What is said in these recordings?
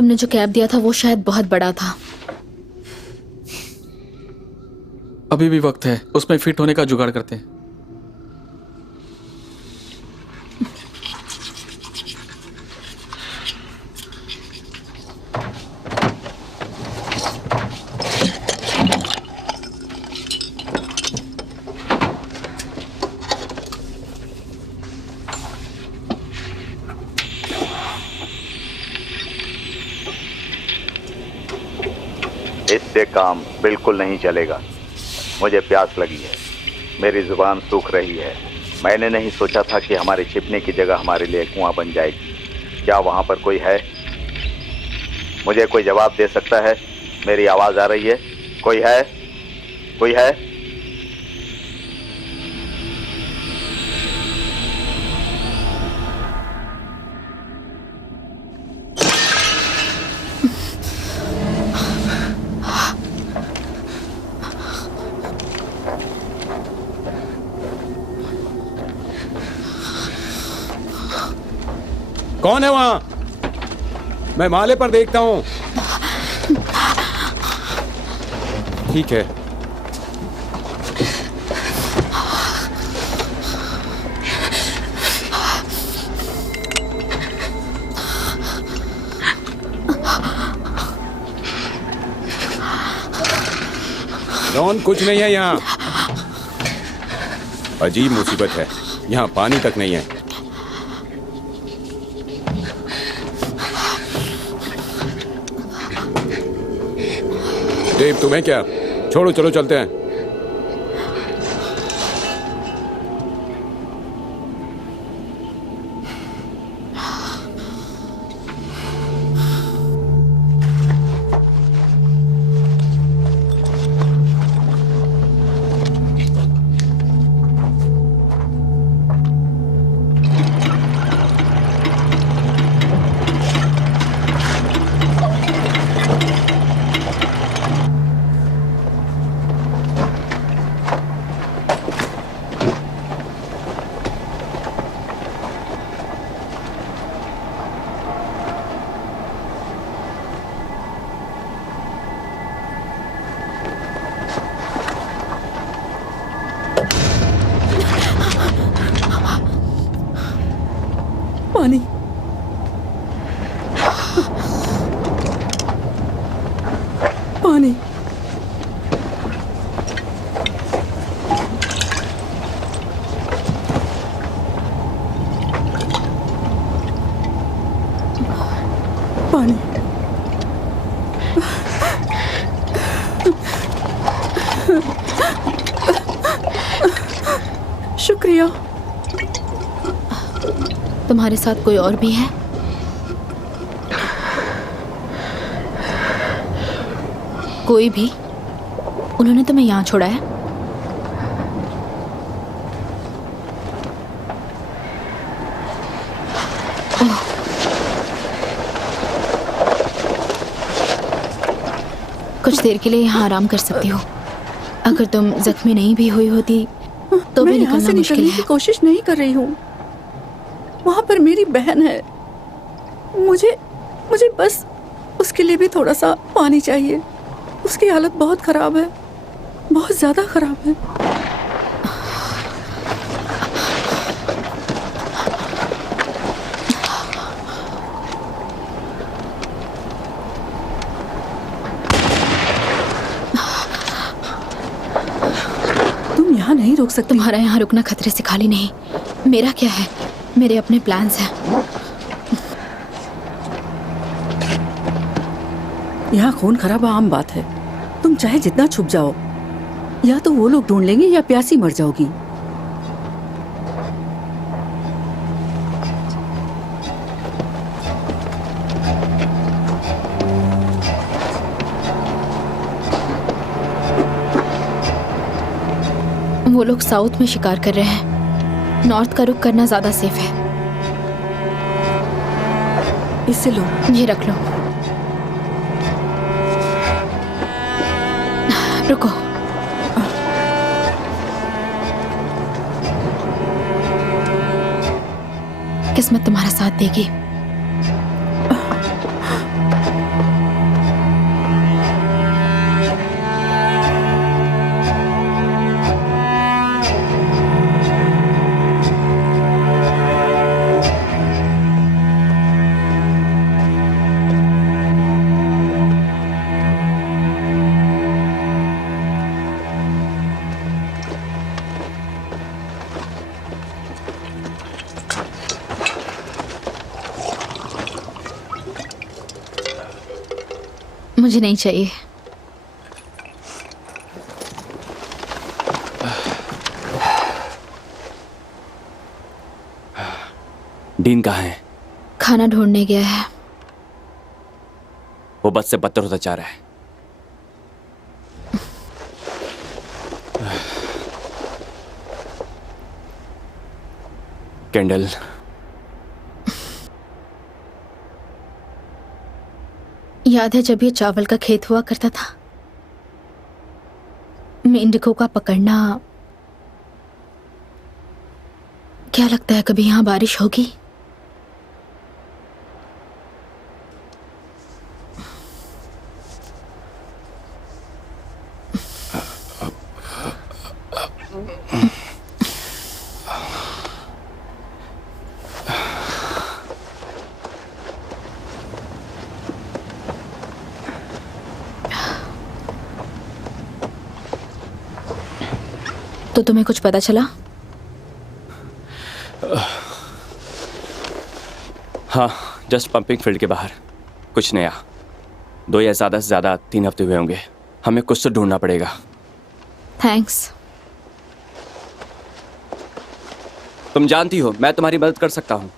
तुमने जो कैब दिया था वो शायद बहुत बड़ा था। अभी भी वक्त है, उसमें फिट होने का जुगाड़ करते हैं। इससे काम बिल्कुल नहीं चलेगा। मुझे प्यास लगी है, मेरी जुबान सूख रही है। मैंने नहीं सोचा था कि हमारे छिपने की जगह हमारे लिए कुआं बन जाएगी। क्या वहां पर कोई है? मुझे कोई जवाब दे सकता है? मेरी आवाज आ रही है? कोई है? कोई है? कौन है वहां? मैं माले पर देखता हूं। ठीक है। डॉन, कुछ नहीं है यहाँ। अजीब मुसीबत है, यहाँ पानी तक नहीं है। देव, तुम्हें क्या? छोड़ो, चलो चलते हैं। पानी। पानी। पानी। शुक्रिया। तुम्हारे साथ कोई और भी है? कोई भी? उन्होंने तुम्हें यहाँ छोड़ा है? कुछ देर के लिए यहाँ आराम कर सकती हो। अगर तुम जख्मी नहीं भी हुई होती तो भी निकलना मुश्किल है। की कोशिश नहीं कर रही हूँ। वहां पर मेरी बहन है। मुझे बस उसके लिए भी थोड़ा सा पानी चाहिए। उसकी हालत बहुत खराब है, बहुत ज्यादा खराब है। तुम यहाँ नहीं रुक सकते। तुम्हारा यहाँ रुकना खतरे से खाली नहीं। मेरा क्या है, मेरे अपने प्लान्स हैं। यहाँ खून खराबा आम बात है। तुम चाहे जितना छुप जाओ, या तो वो लोग ढूंढ लेंगे या प्यासी मर जाओगी। वो लोग साउथ में शिकार कर रहे हैं। नॉर्थ का रुख करना ज्यादा सेफ है। इससे लो, ये रख लो। रुको। किस्मत तुम्हारा साथ देगी। मुझे नहीं चाहिए। डीन कहाँ है? खाना ढूंढने गया है। वो बस से बदतर होता जा रहा है। कैंडल, याद है जब ये चावल का खेत हुआ करता था? मेंढकों का पकड़ना। क्या लगता है कभी यहाँ बारिश होगी? तो तुम्हें कुछ पता चला? हाँ, जस्ट पंपिंग फील्ड के बाहर कुछ नया। 2 या ज़्यादा से ज़्यादा 3 हफ्ते हुए होंगे। हमें कुछ तो ढूंढना पड़ेगा। थैंक्स। तुम जानती हो मैं तुम्हारी मदद कर सकता हूँ।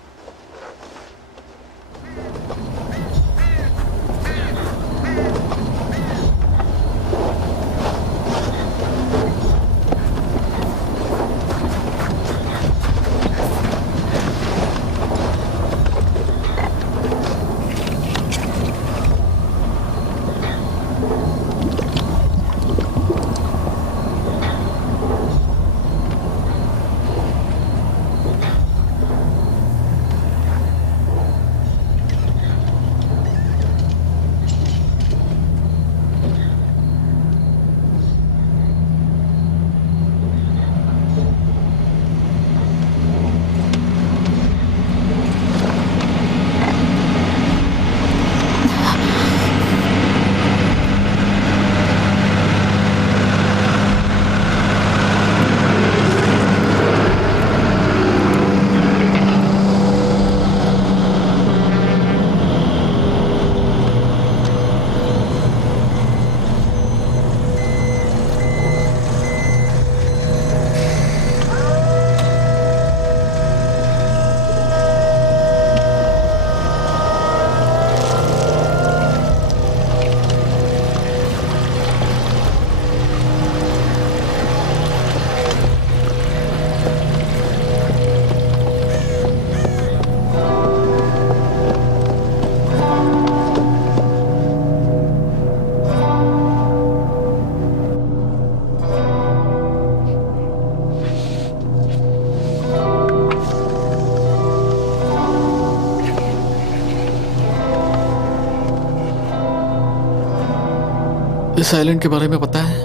इस आइलैंड के बारे में पता है?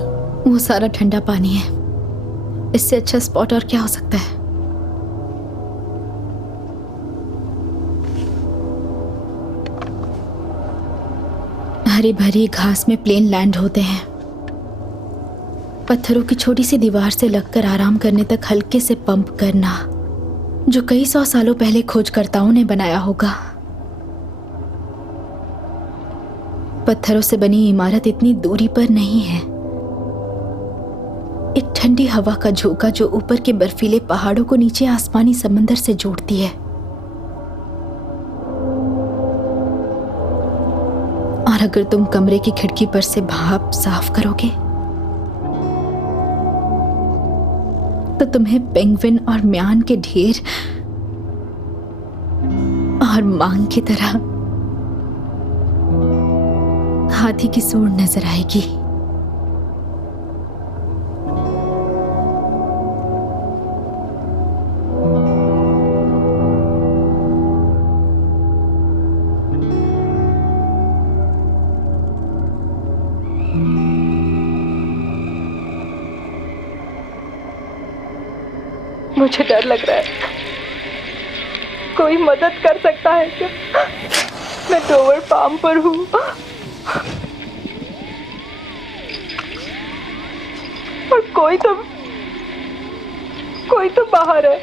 वो सारा ठंडा पानी है। इससे अच्छा स्पॉट और क्या हो सकता है? हरी भरी घास में प्लेन लैंड होते हैं। पत्थरों की छोटी सी दीवार से लगकर आराम करने तक हल्के से पंप करना, जो कई 100 सालों पहले खोजकर्ताओं ने बनाया होगा। पत्थरों से बनी इमारत इतनी दूरी पर नहीं है। एक ठंडी हवा का झोंका जो ऊपर के बर्फीले पहाड़ों को नीचे आसमानी समंदर से जोड़ती है। और अगर तुम कमरे की खिड़की पर से भाप साफ करोगे तो तुम्हें पेंगुइन और म्यान के ढेर और मांग की तरह हाथी की सूंड नजर आएगी। मुझे डर लग रहा है। कोई मदद कर सकता है क्या? मैं टोवर फार्म पर हूँ। और कोई तो बाहर है।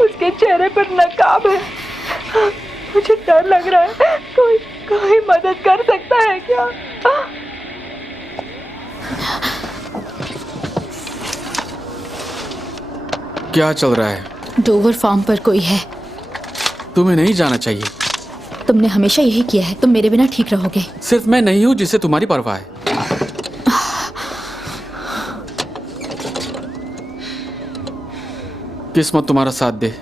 उसके चेहरे पर नकाब है। मुझे डर लग रहा है। कोई कोई मदद कर सकता है क्या? क्या चल रहा है? डोवर फार्म पर कोई है। तुम्हें नहीं जाना चाहिए। तुमने हमेशा यही किया है, तुम मेरे बिना ठीक रहोगे। सिर्फ मैं नहीं हूं जिसे तुम्हारी परवाह है। किस्मत तुम्हारा साथ दे।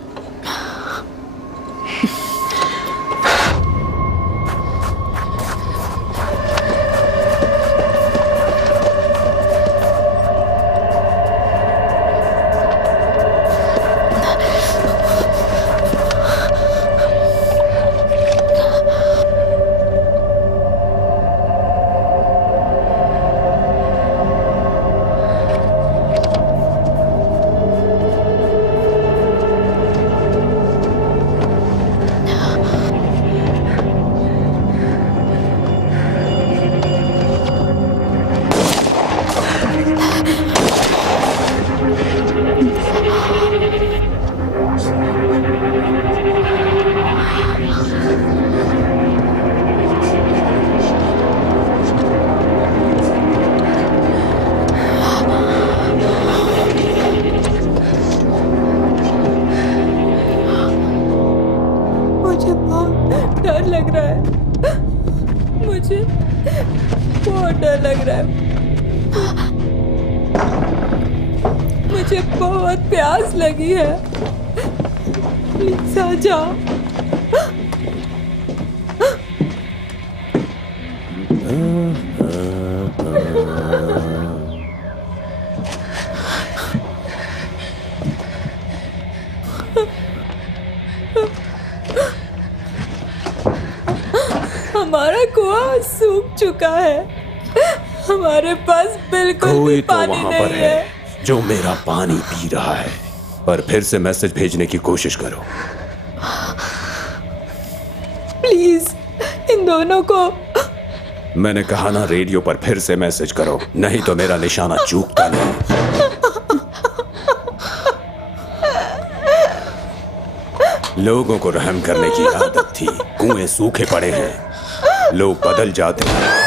मुझे बहुत डर लग रहा है। मुझे बहुत डर लग रहा है। मुझे बहुत प्यास लगी है। प्लीज आ जाओ। हमारा कुआं सूख चुका है। हमारे पास बिल्कुल भी कोई तो पानी वहां नहीं पर है जो मेरा पानी पी रहा है। पर फिर से मैसेज भेजने की कोशिश करो। प्लीज इन दोनों को। मैंने कहा ना, रेडियो पर फिर से मैसेज करो, नहीं तो मेरा निशाना चूकता नहीं। लोगों को रहम करने की आदत थी। कुएं सूखे पड़े हैं, लोग बदल जाते हैं।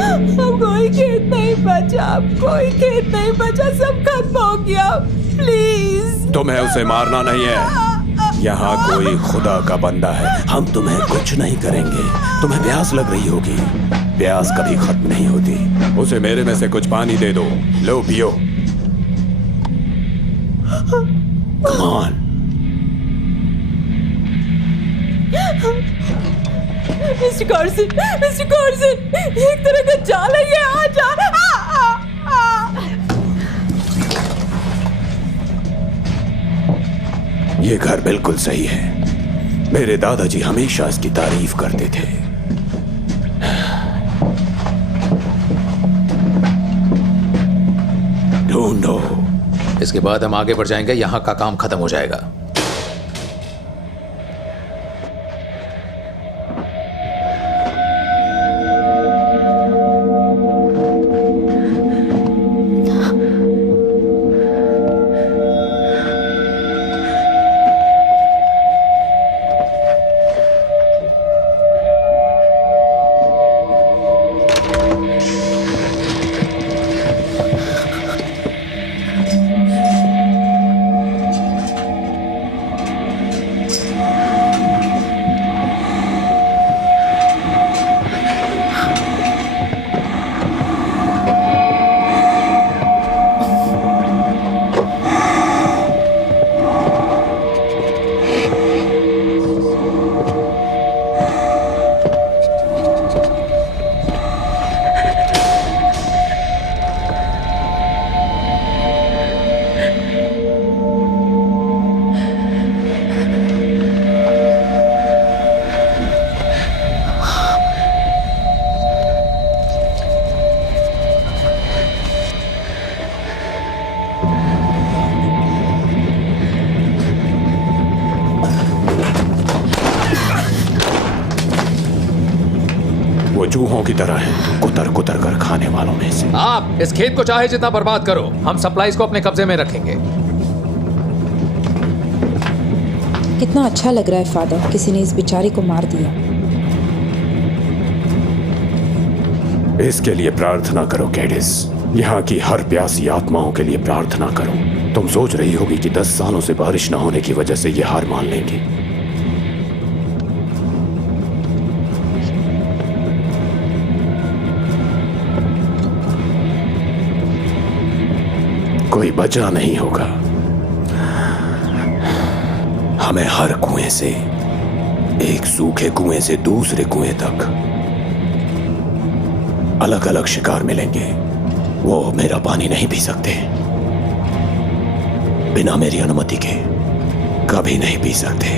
अब कोई खेत नहीं बचा। अब कोई खेत नहीं बचा। सब खत्म हो गया। प्लीज। तुम्हें उसे मारना नहीं है। यहाँ कोई खुदा का बंदा है। हम तुम्हें कुछ नहीं करेंगे। तुम्हें प्यास लग रही होगी। प्यास कभी खत्म नहीं होती। उसे मेरे में से कुछ पानी दे दो। लो पियो। Come on. मिस्टर कॉर्सन, ये एक तरह का जाल है। ये आ जा। ये घर बिल्कुल सही है। मेरे दादाजी हमेशा इसकी तारीफ करते थे। ढूंढो। इसके बाद हम आगे बढ़ जाएंगे। यहाँ का काम खत्म हो जाएगा। की तरह हैं, कुतर कुतर कर खाने वालों में से। आप इस खेत को चाहे जितना बर्बाद करो, हम सप्लाईज को अपने कब्जे में रखेंगे। कितना अच्छा लग रहा है फादर, किसी ने इस बेचारे को मार दिया। इसके लिए प्रार्थना करो कैडिस, यहाँ की हर प्यासी आत्माओं के लिए प्रार्थना करो। तुम सोच रही होगी कि 10 सालों से बारिश न होने की वजह से ये हार मान लेंगी। कोई बचा नहीं होगा। हमें हर कुएं से, एक सूखे कुएं से दूसरे कुएं तक अलग अलग शिकार मिलेंगे। वो मेरा पानी नहीं पी सकते, बिना मेरी अनुमति के कभी नहीं पी सकते।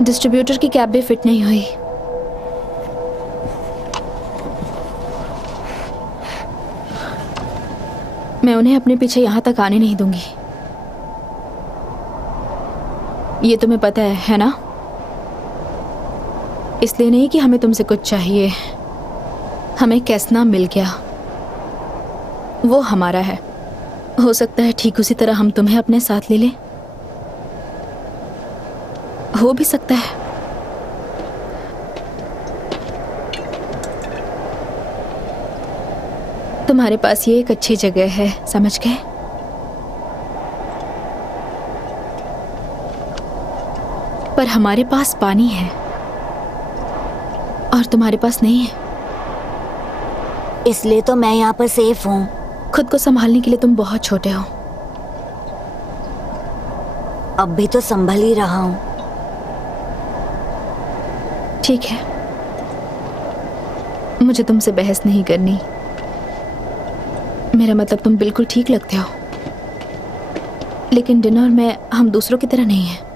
डिस्ट्रीब्यूटर की कैब भी फिट नहीं हुई। मैं उन्हें अपने पीछे यहां तक आने नहीं दूंगी। ये तुम्हें पता है ना? इसलिए नहीं कि हमें तुमसे कुछ चाहिए, हमें कैसना मिल गया, वो हमारा है। हो सकता है ठीक उसी तरह हम तुम्हें अपने साथ ले लें, हो भी सकता है। तुम्हारे पास ये एक अच्छी जगह है, समझ गए? पर हमारे पास पानी है और तुम्हारे पास नहीं है। इसलिए तो मैं यहाँ पर सेफ हूँ। खुद को संभालने के लिए तुम बहुत छोटे हो। अब भी तो संभल ही रहा हूँ। ठीक है, मुझे तुमसे बहस नहीं करनी। मेरा मतलब तुम बिल्कुल ठीक लगते हो, लेकिन डिनर में हम दूसरों की तरह नहीं हैं।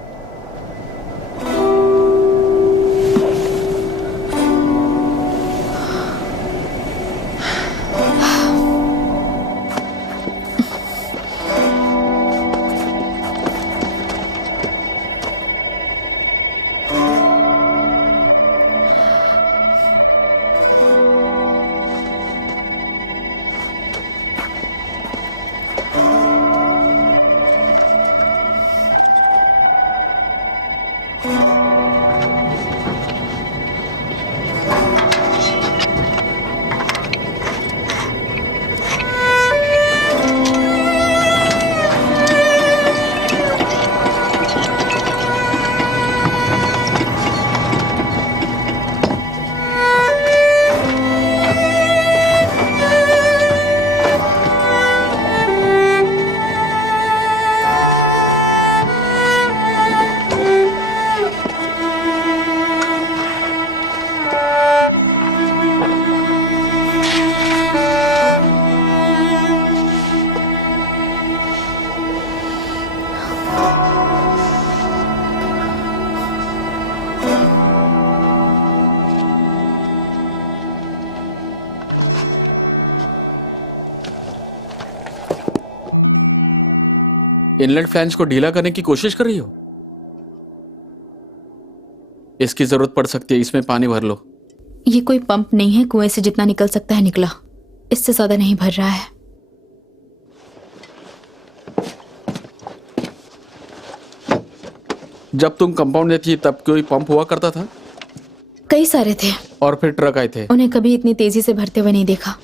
इनलेट फ्लैंज को ढीला करने की कोशिश कर रही हो? इसकी जरूरत पड़ सकती है, इसमें पानी भर लो। ये कोई पंप नहीं है, कुएं से जितना निकल सकता है निकला, इससे ज्यादा नहीं भर रहा है। जब तुम कंपाउंड में थी तब कोई पंप हुआ करता था? कई सारे थे। और फिर ट्रक आए थे। उन्हें कभी इतनी तेजी से भरते हुए नहीं देखा।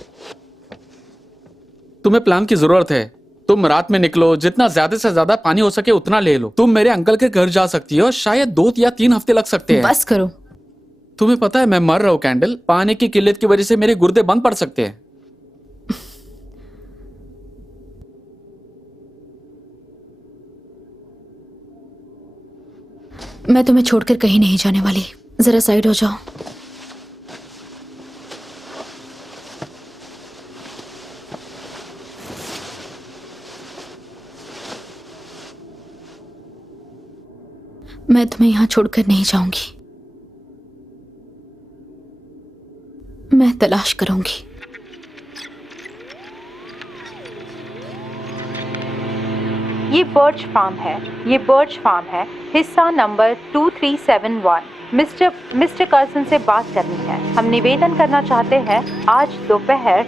तुम्हें प्लान की जरूरत है। तुम रात में निकलो, जितना ज्यादा से ज्यादा पानी हो सके उतना ले लो। तुम मेरे अंकल के घर जा सकती हो, शायद 2 या 3 हफ्ते लग सकते हैं। बस करो। तुम्हें पता है मैं मर रहा हूँ कैंडल। पानी की किल्लत की वजह से मेरे गुर्दे बंद पड़ सकते हैं। मैं तुम्हें छोड़कर कहीं नहीं जाने वाली, जरा साइड हो जाओ। मैं तुम्हें यहां छोड़कर नहीं जाऊंगी। मैं तलाश करूंगी। ये बर्च फार्म है, ये बर्च फार्म है, हिस्सा नंबर 2371। मिस्टर कर्सन से बात करनी है। हम निवेदन करना चाहते हैं आज दोपहर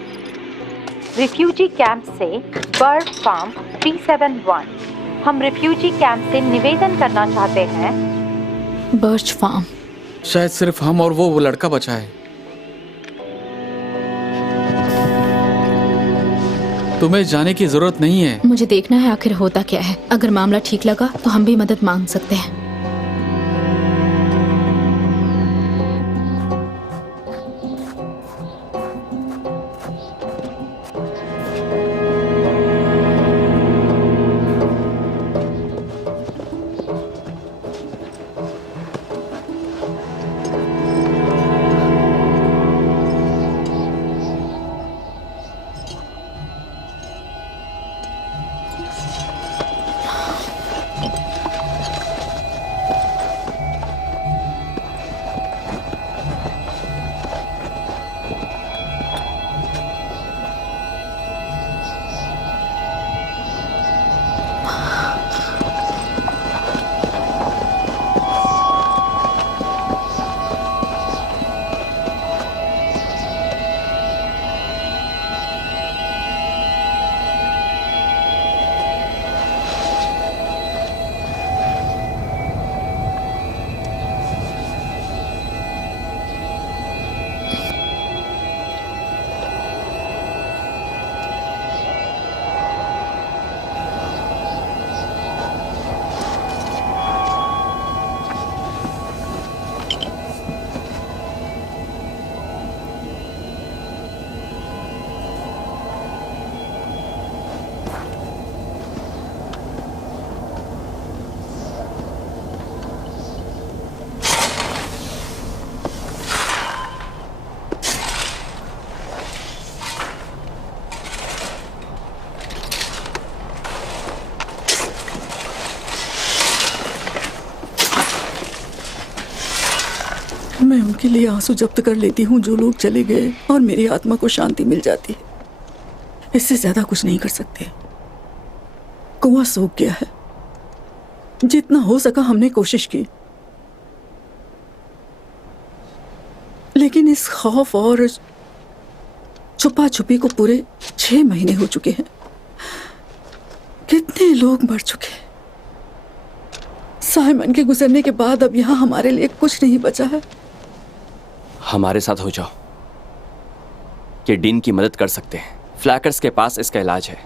रिफ्यूजी कैंप से बर्च फार्म 371। हम रिफ्यूजी कैंप से निवेदन करना चाहते हैं। Birch farm. शायद सिर्फ हम और वो लड़का बचा है। तुम्हें जाने की जरूरत नहीं है। मुझे देखना है आखिर होता क्या है। अगर मामला ठीक लगा तो हम भी मदद मांग सकते हैं। मैं उनके लिए आंसू जब्त कर लेती हूँ जो लोग चले गए, और मेरी आत्मा को शांति मिल जाती है। इससे ज्यादा कुछ नहीं कर सकते। कुआं सूख गया है। जितना हो सका हमने कोशिश की, लेकिन इस खौफ और छुपा छुपी को पूरे 6 महीने हो चुके हैं। कितने लोग मर चुके हैं। साइमन के गुजरने के बाद अब यहाँ हमारे लिए कुछ नहीं बचा है। हमारे साथ हो जाओ। ये डीन की मदद कर सकते हैं। फ्लैकर्स के पास इसका इलाज है।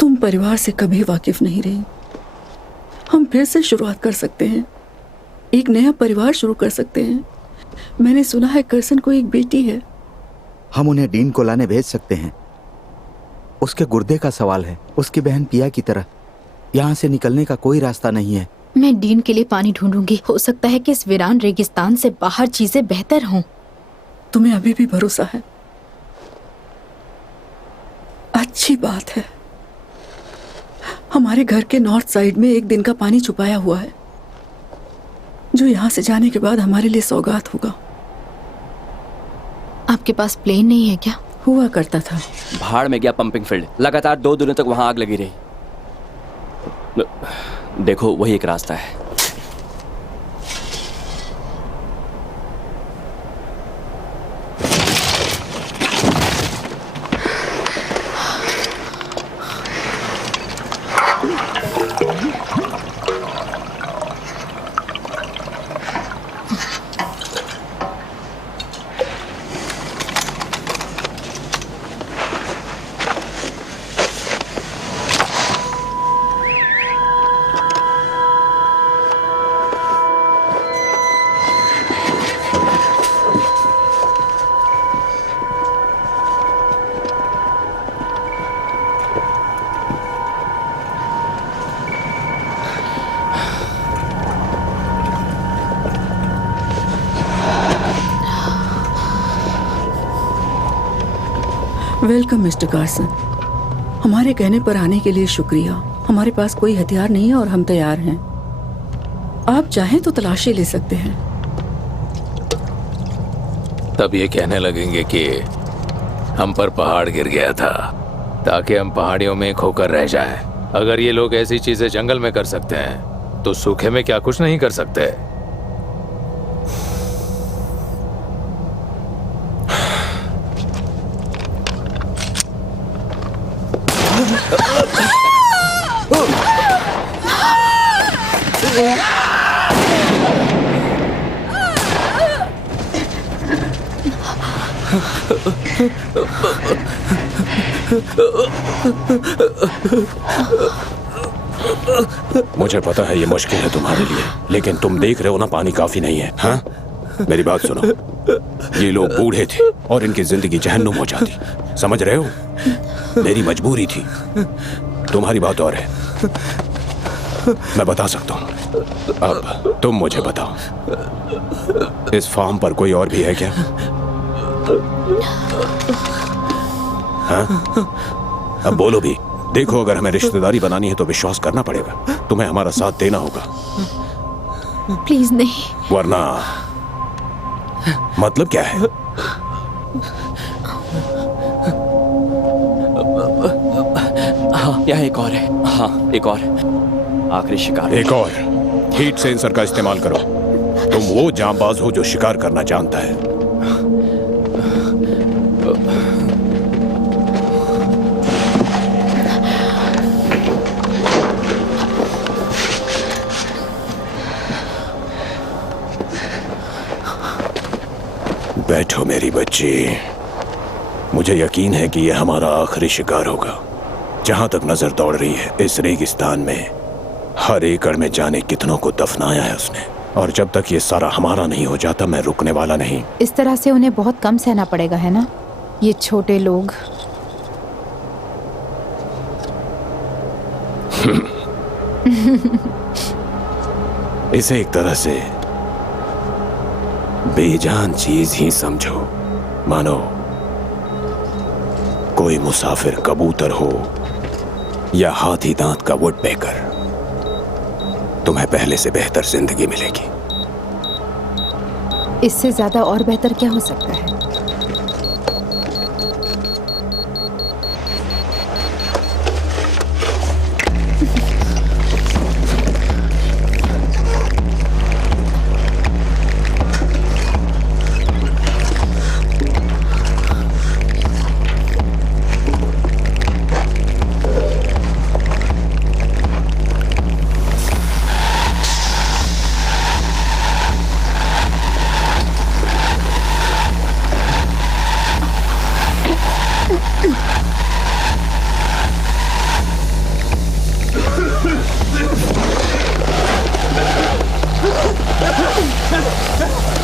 तुम परिवार से कभी वाकिफ नहीं रही। हम फिर से शुरुआत कर सकते हैं। एक नया परिवार शुरू कर सकते हैं। मैंने सुना है कर्सन को एक बेटी है। हम उन्हें डीन को लाने भेज सकते हैं। उसके गुर्दे का सवाल है। उसकी बहन पिया की तरह यहाँ से निकलने का कोई रास्ता नहीं है। मैं डीन के लिए पानी ढूंढूंगी। हो सकता है कि इस वीरान रेगिस्तान से बाहर चीजें बेहतर हों। तुम्हें अभी भी भरोसा है? अच्छी बात है। हमारे घर के नॉर्थ साइड में एक दिन का पानी छुपाया हुआ है, जो यहाँ से जाने के बाद हमारे लिए सौगात होगा। आपके पास प्लेन नहीं है क्या? हुआ करता था। भाड़ में गया पंपिंग फील्ड। लगातार 2 दिनों तक वहां आग लगी रही। देखो वही एक रास्ता है। Welcome mister Carson. हमारे कहने पर आने के लिए शुक्रिया। हमारे पास कोई हथियार नहीं है और हम तैयार हैं। आप चाहें तो तलाशी ले सकते हैं। तब ये कहने लगेंगे कि हम पर पहाड़ गिर गया था ताकि हम पहाड़ियों में खोकर रह जाएं। अगर ये लोग ऐसी चीजें जंगल में कर सकते हैं तो सूखे में क्या कुछ नहीं कर सकते? मुझे पता है ये मुश्किल है तुम्हारे लिए, लेकिन तुम देख रहे हो ना पानी काफी नहीं है। हाँ, मेरी बात सुनो। ये लोग बूढ़े थे और इनकी जिंदगी जहन्नुम हो जाती। समझ रहे हो? मेरी मजबूरी थी। तुम्हारी बात और है। मैं बता सकता हूँ। अब तुम मुझे बताओ, इस फार्म पर कोई और भी है क्या? हाँ? अब बोलो भी। देखो, अगर हमें रिश्तेदारी बनानी है तो विश्वास करना पड़ेगा। तुम्हें हमारा साथ देना होगा, प्लीज नहीं। वरना मतलब क्या है? हाँ, यहाँ एक और है। हाँ, एक और आखिरी शिकार। एक और हीट सेंसर का इस्तेमाल करो। तुम वो जांबाज हो जो शिकार करना जानता है। बैठो मेरी बच्ची। मुझे यकीन है कि यह हमारा आखिरी शिकार होगा। जहां तक नजर दौड़ रही है, इस रेगिस्तान में हर एकड़ में जाने कितनों को दफनाया है उसने। और जब तक ये सारा हमारा नहीं हो जाता, मैं रुकने वाला नहीं। इस तरह से उन्हें बहुत कम सहना पड़ेगा, है ना? ये छोटे लोग। इसे एक तरह से बेजान चीज ही समझो। मानो कोई मुसाफिर कबूतर हो या हाथी दांत का वुडपेकर। तुम्हें पहले से बेहतर जिंदगी मिलेगी। इससे ज्यादा और बेहतर क्या हो सकता है?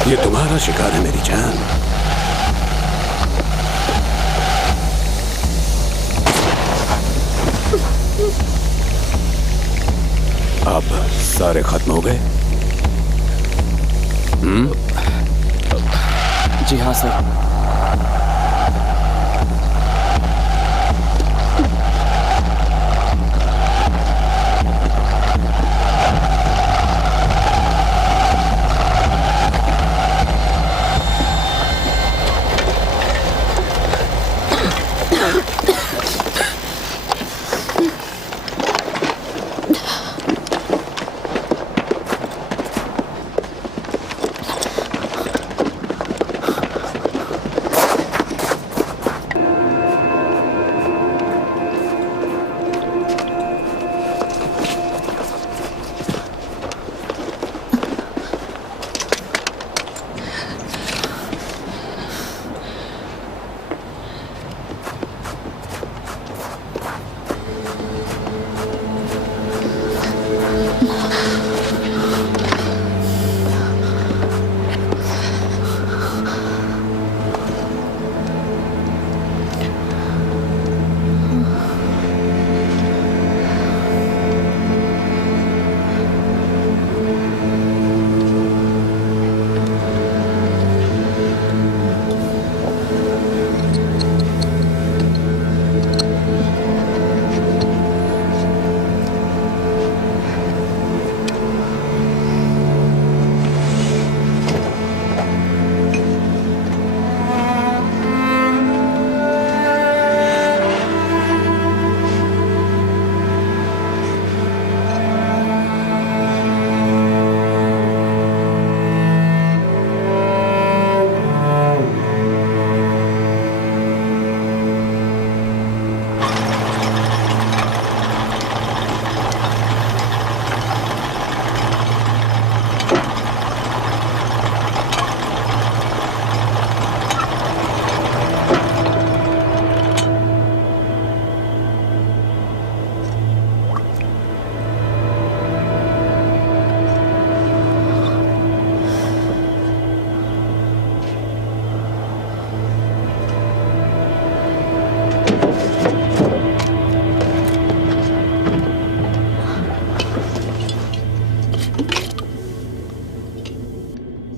ये तुम्हारा शिकार है मेरी जान। अब सारे खत्म हो गए? जी हाँ सर।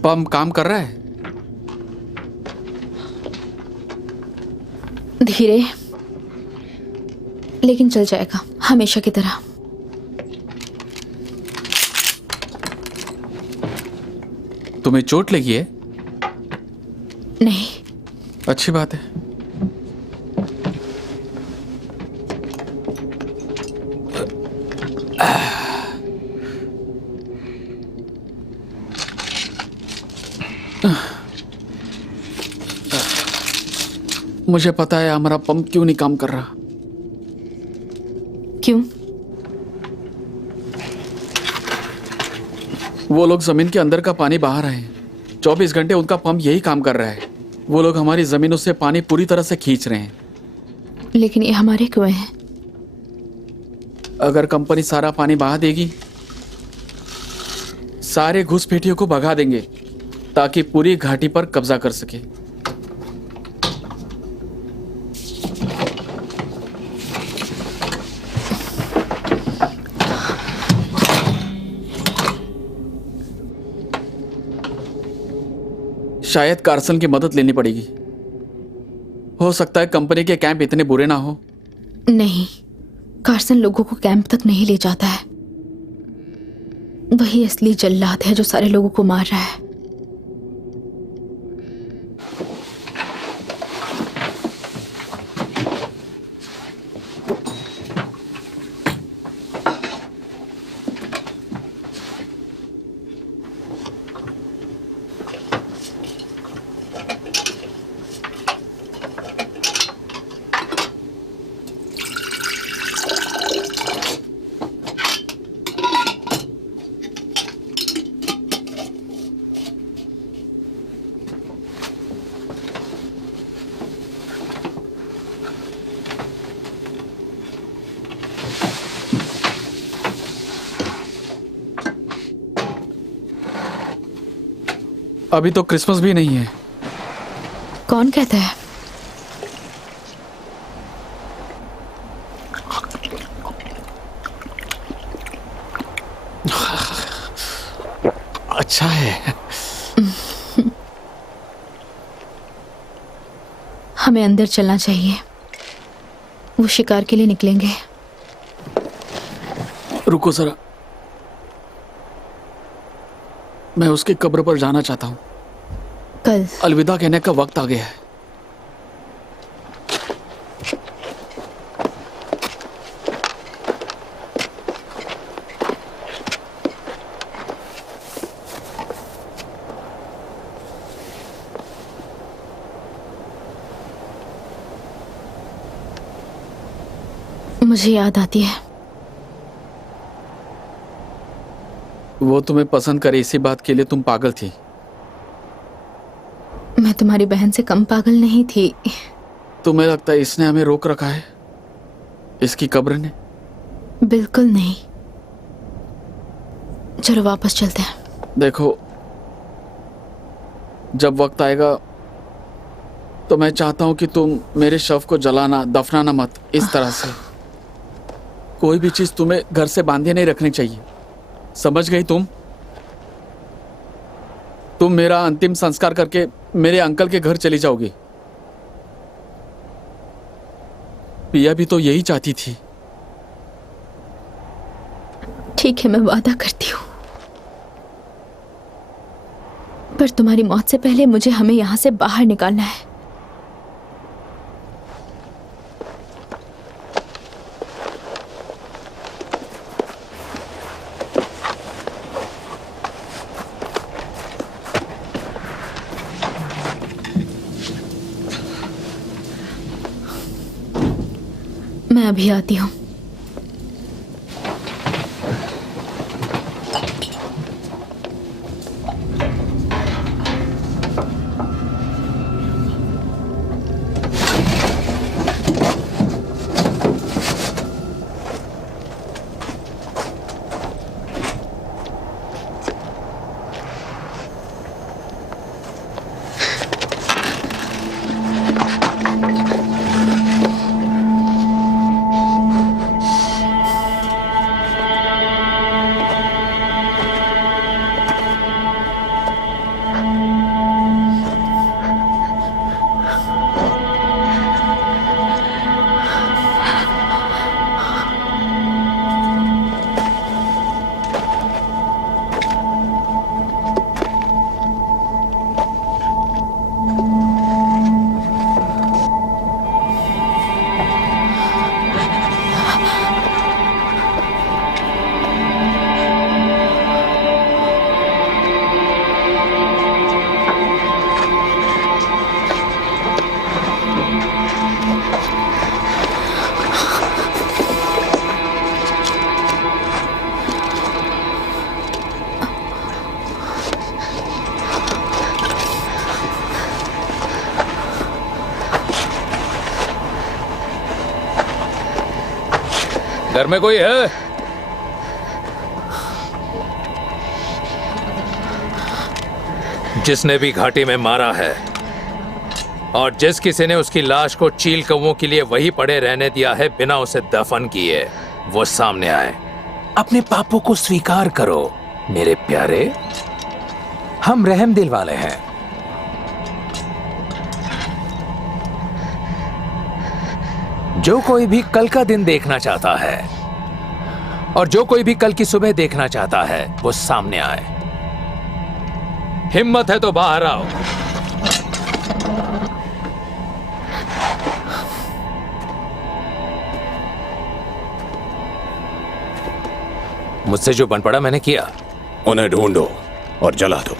पंप काम कर रहा है? धीरे, लेकिन चल जाएगा हमेशा की तरह। तुम्हें चोट लगी है? नहीं। अच्छी बात है। मुझे पता है हमारा पंप क्यों नहीं काम कर रहा। क्यों? वो लोग जमीन के अंदर का पानी बहा रहे हैं। 24 घंटे उनका पंप यही काम कर रहा है। वो लोग हमारी जमीनों से पानी पूरी तरह से खींच रहे हैं। लेकिन ये हमारे कुएं हैं। अगर कंपनी सारा पानी बहा देगी, सारे घुसपैठियों को भगा देंगे ताकि पूरी घाटी पर कब्जा कर सके। शायद कार्सन की मदद लेनी पड़ेगी। हो सकता है कंपनी के कैंप इतने बुरे ना हो। नहीं, कार्सन लोगों को कैंप तक नहीं ले जाता है। वही असली जल्लाद है जो सारे लोगों को मार रहा है। अभी तो क्रिसमस भी नहीं है। कौन कहता है? अच्छा है। हमें अंदर चलना चाहिए। वो शिकार के लिए निकलेंगे। रुको जरा, मैं उसकी कब्र पर जाना चाहता हूँ। कल अलविदा कहने का वक्त आ गया है। मुझे याद आती है। वो तुम्हें पसंद करे इसी बात के लिए तुम पागल थी। मैं तुम्हारी बहन से कम पागल नहीं थी। तुम्हें लगता है इसने हमें रोक रखा है? इसकी कब्र ने? बिल्कुल नहीं। चलो वापस चलते हैं। देखो, जब वक्त आएगा तो मैं चाहता हूं कि तुम मेरे शव को जलाना, दफनाना मत इस तरह से। कोई भी चीज तुम्हें घर से बांधे नहीं रखनी चाहिए, समझ गई तुम? तुम मेरा अंतिम संस्कार करके मेरे अंकल के घर चली जाओगी। पिया भी तो यही चाहती थी। ठीक है, मैं वादा करती हूँ, पर तुम्हारी मौत से पहले मुझे हमें यहाँ से बाहर निकालना है। मैं अभी आती हूँ। घर में कोई है? जिसने भी घाटी में मारा है और जिस किसी ने उसकी लाश को चील कौवों के लिए वही पड़े रहने दिया है बिना उसे दफन किए, वो सामने आए। अपने पापों को स्वीकार करो मेरे प्यारे, हम रहम दिल वाले हैं। जो कोई भी कल का दिन देखना चाहता है और जो कोई भी कल की सुबह देखना चाहता है वो सामने आए। हिम्मत है तो बाहर आओ। मुझसे जो बन पड़ा मैंने किया। उन्हें ढूंढो और जला दो।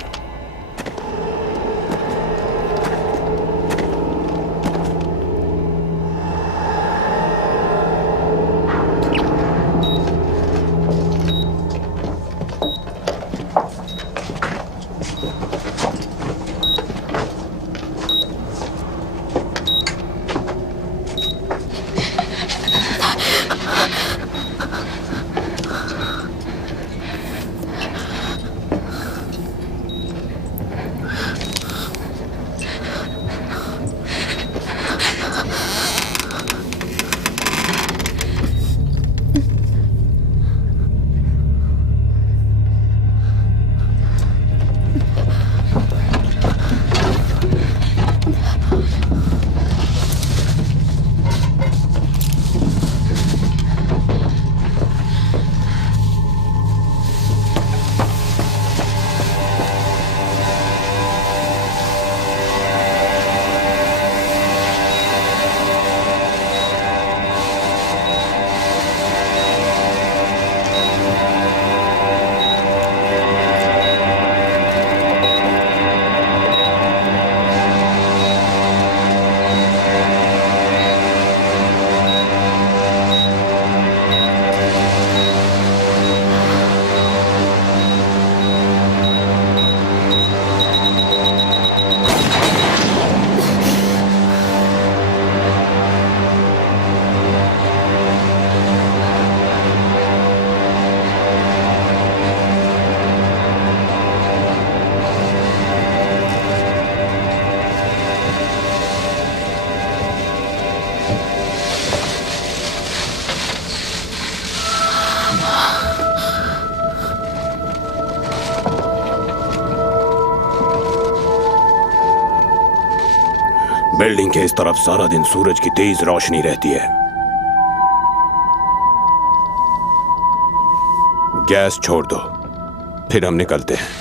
बिल्डिंग के इस तरफ सारा दिन सूरज की तेज रोशनी रहती है। गैस छोड़ दो, फिर हम निकलते हैं।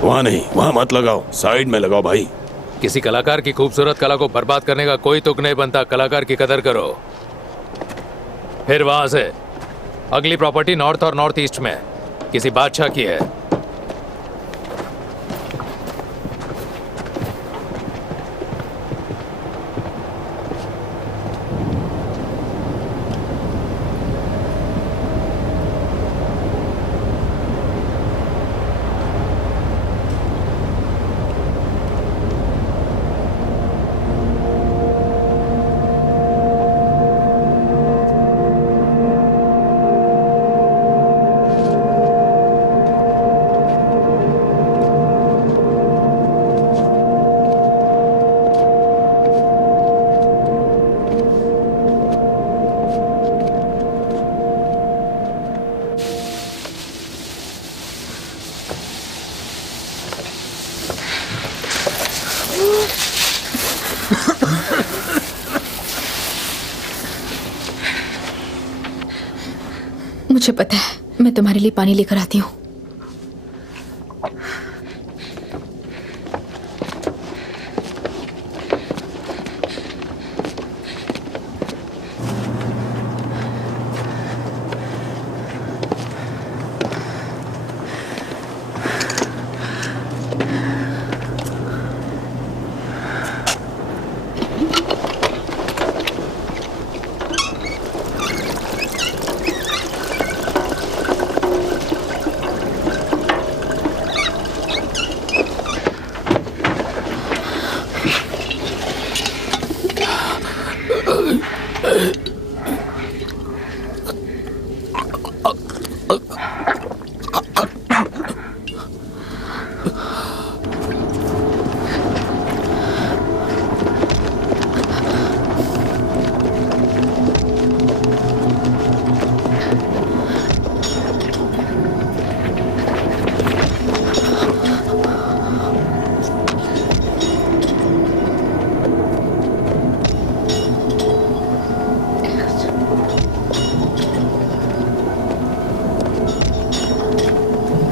वहां नहीं, वहां मत लगाओ, साइड में लगाओ भाई। किसी कलाकार की खूबसूरत कला को बर्बाद करने का कोई तुक नहीं बनता। कलाकार की कदर करो। फिर वहां से अगली प्रॉपर्टी नॉर्थ और नॉर्थ ईस्ट में किसी बादशाह की है। मुझे पता है, मैं तुम्हारे लिए पानी लेकर आती हूँ।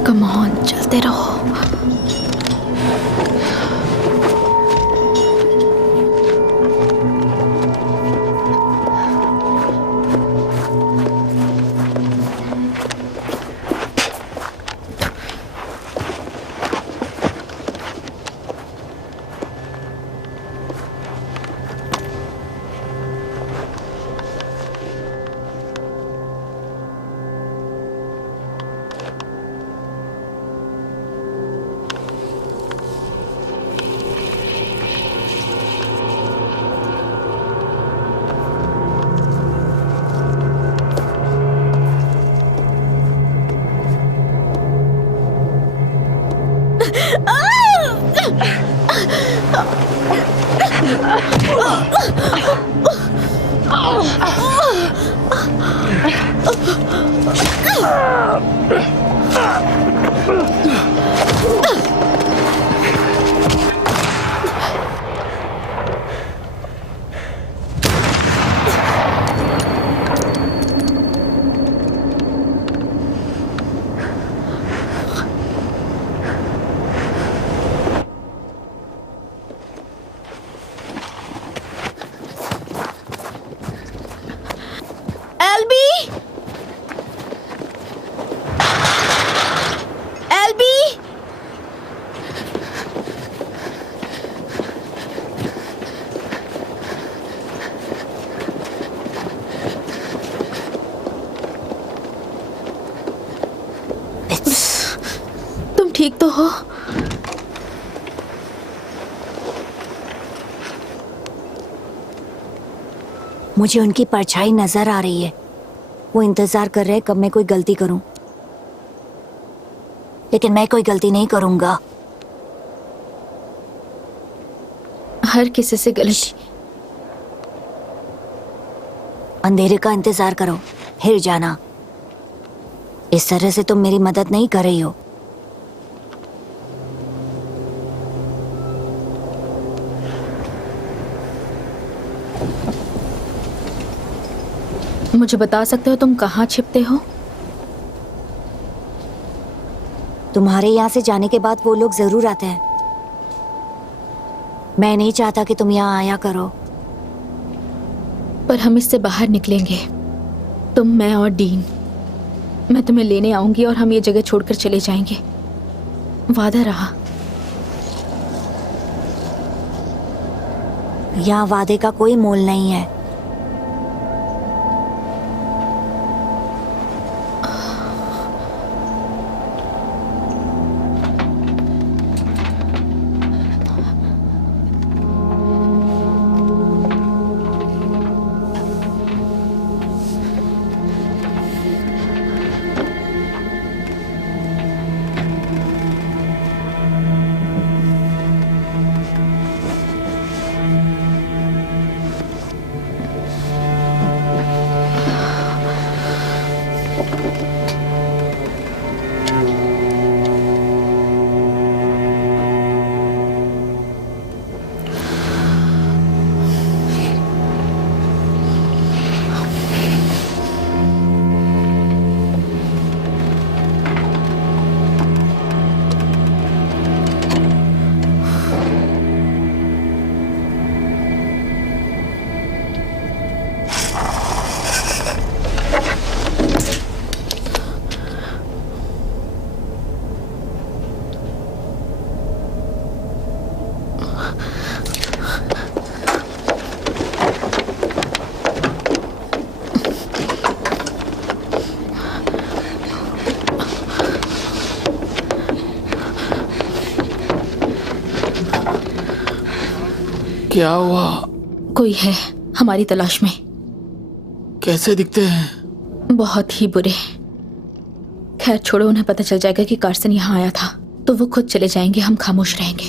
कम ऑन, चलते रहो। तुम ठीक तो हो? मुझे उनकी परछाई नजर आ रही है। वो इंतजार कर रहे हैं कब मैं कोई गलती करूं, लेकिन मैं कोई गलती नहीं करूंगा। हर किसी से गलती। अंधेरे का इंतजार करो, फिर जाना। इस तरह से तुम मेरी मदद नहीं कर रही हो। मुझे बता सकते हो तुम कहाँ छिपते हो? तुम्हारे यहाँ से जाने के बाद वो लोग जरूर आते हैं। मैं नहीं चाहता कि तुम यहाँ आया करो। पर हम इससे बाहर निकलेंगे, तुम, मैं और डीन। मैं तुम्हें लेने आऊंगी और हम ये जगह छोड़कर चले जाएंगे। वादा रहा। यहाँ वादे का कोई मोल नहीं है। क्या हुआ? कोई है हमारी तलाश में। कैसे दिखते हैं? बहुत ही बुरे। खैर छोड़ो, उन्हें पता चल जाएगा कि कार्सन यहाँ आया था तो वो खुद चले जाएंगे, हम खामोश रहेंगे।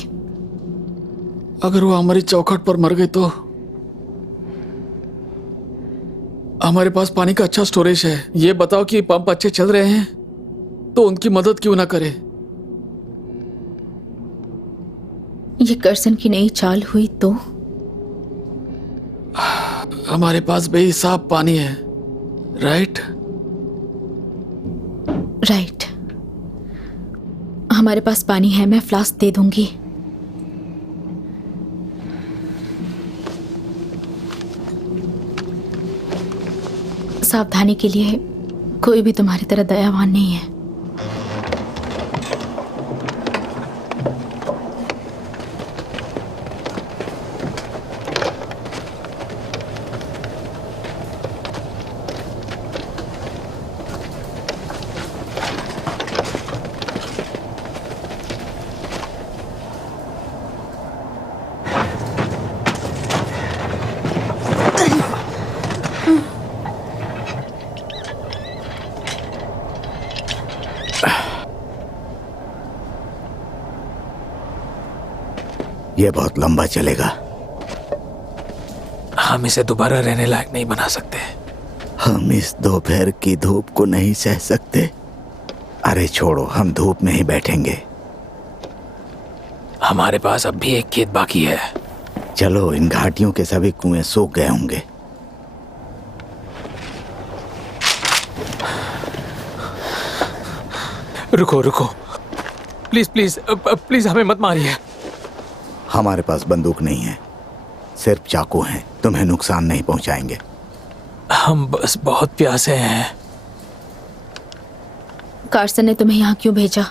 अगर वो हमारी चौखट पर मर गए तो? हमारे पास पानी का अच्छा स्टोरेज है। ये बताओ कि पंप अच्छे चल रहे हैं तो उनकी मदद क्यों ना करें? ये कर्सन की नई चाल हुई तो? हमारे पास बेहिसाब पानी है, राइट? राइट। हमारे पास पानी है, मैं फ्लास्क दे दूंगी। सावधानी के लिए, कोई भी तुम्हारी तरह दयावान नहीं है। ये बहुत लंबा चलेगा। हम इसे दोबारा रहने लायक नहीं बना सकते। हम इस दोपहर की धूप को नहीं सह सकते। अरे छोड़ो, हम धूप में ही बैठेंगे। हमारे पास अब भी एक खेत बाकी है। चलो, इन घाटियों के सभी कुएं सूख गए होंगे। रुको रुको, प्लीज प्लीज प्लीज हमें मत मारिए। हमारे पास बंदूक नहीं है, सिर्फ चाकू हैं। तुम्हें नुकसान नहीं पहुंचाएंगे। हम बस बहुत प्यासे हैं। कार्सन ने तुम्हें यहाँ क्यों भेजा?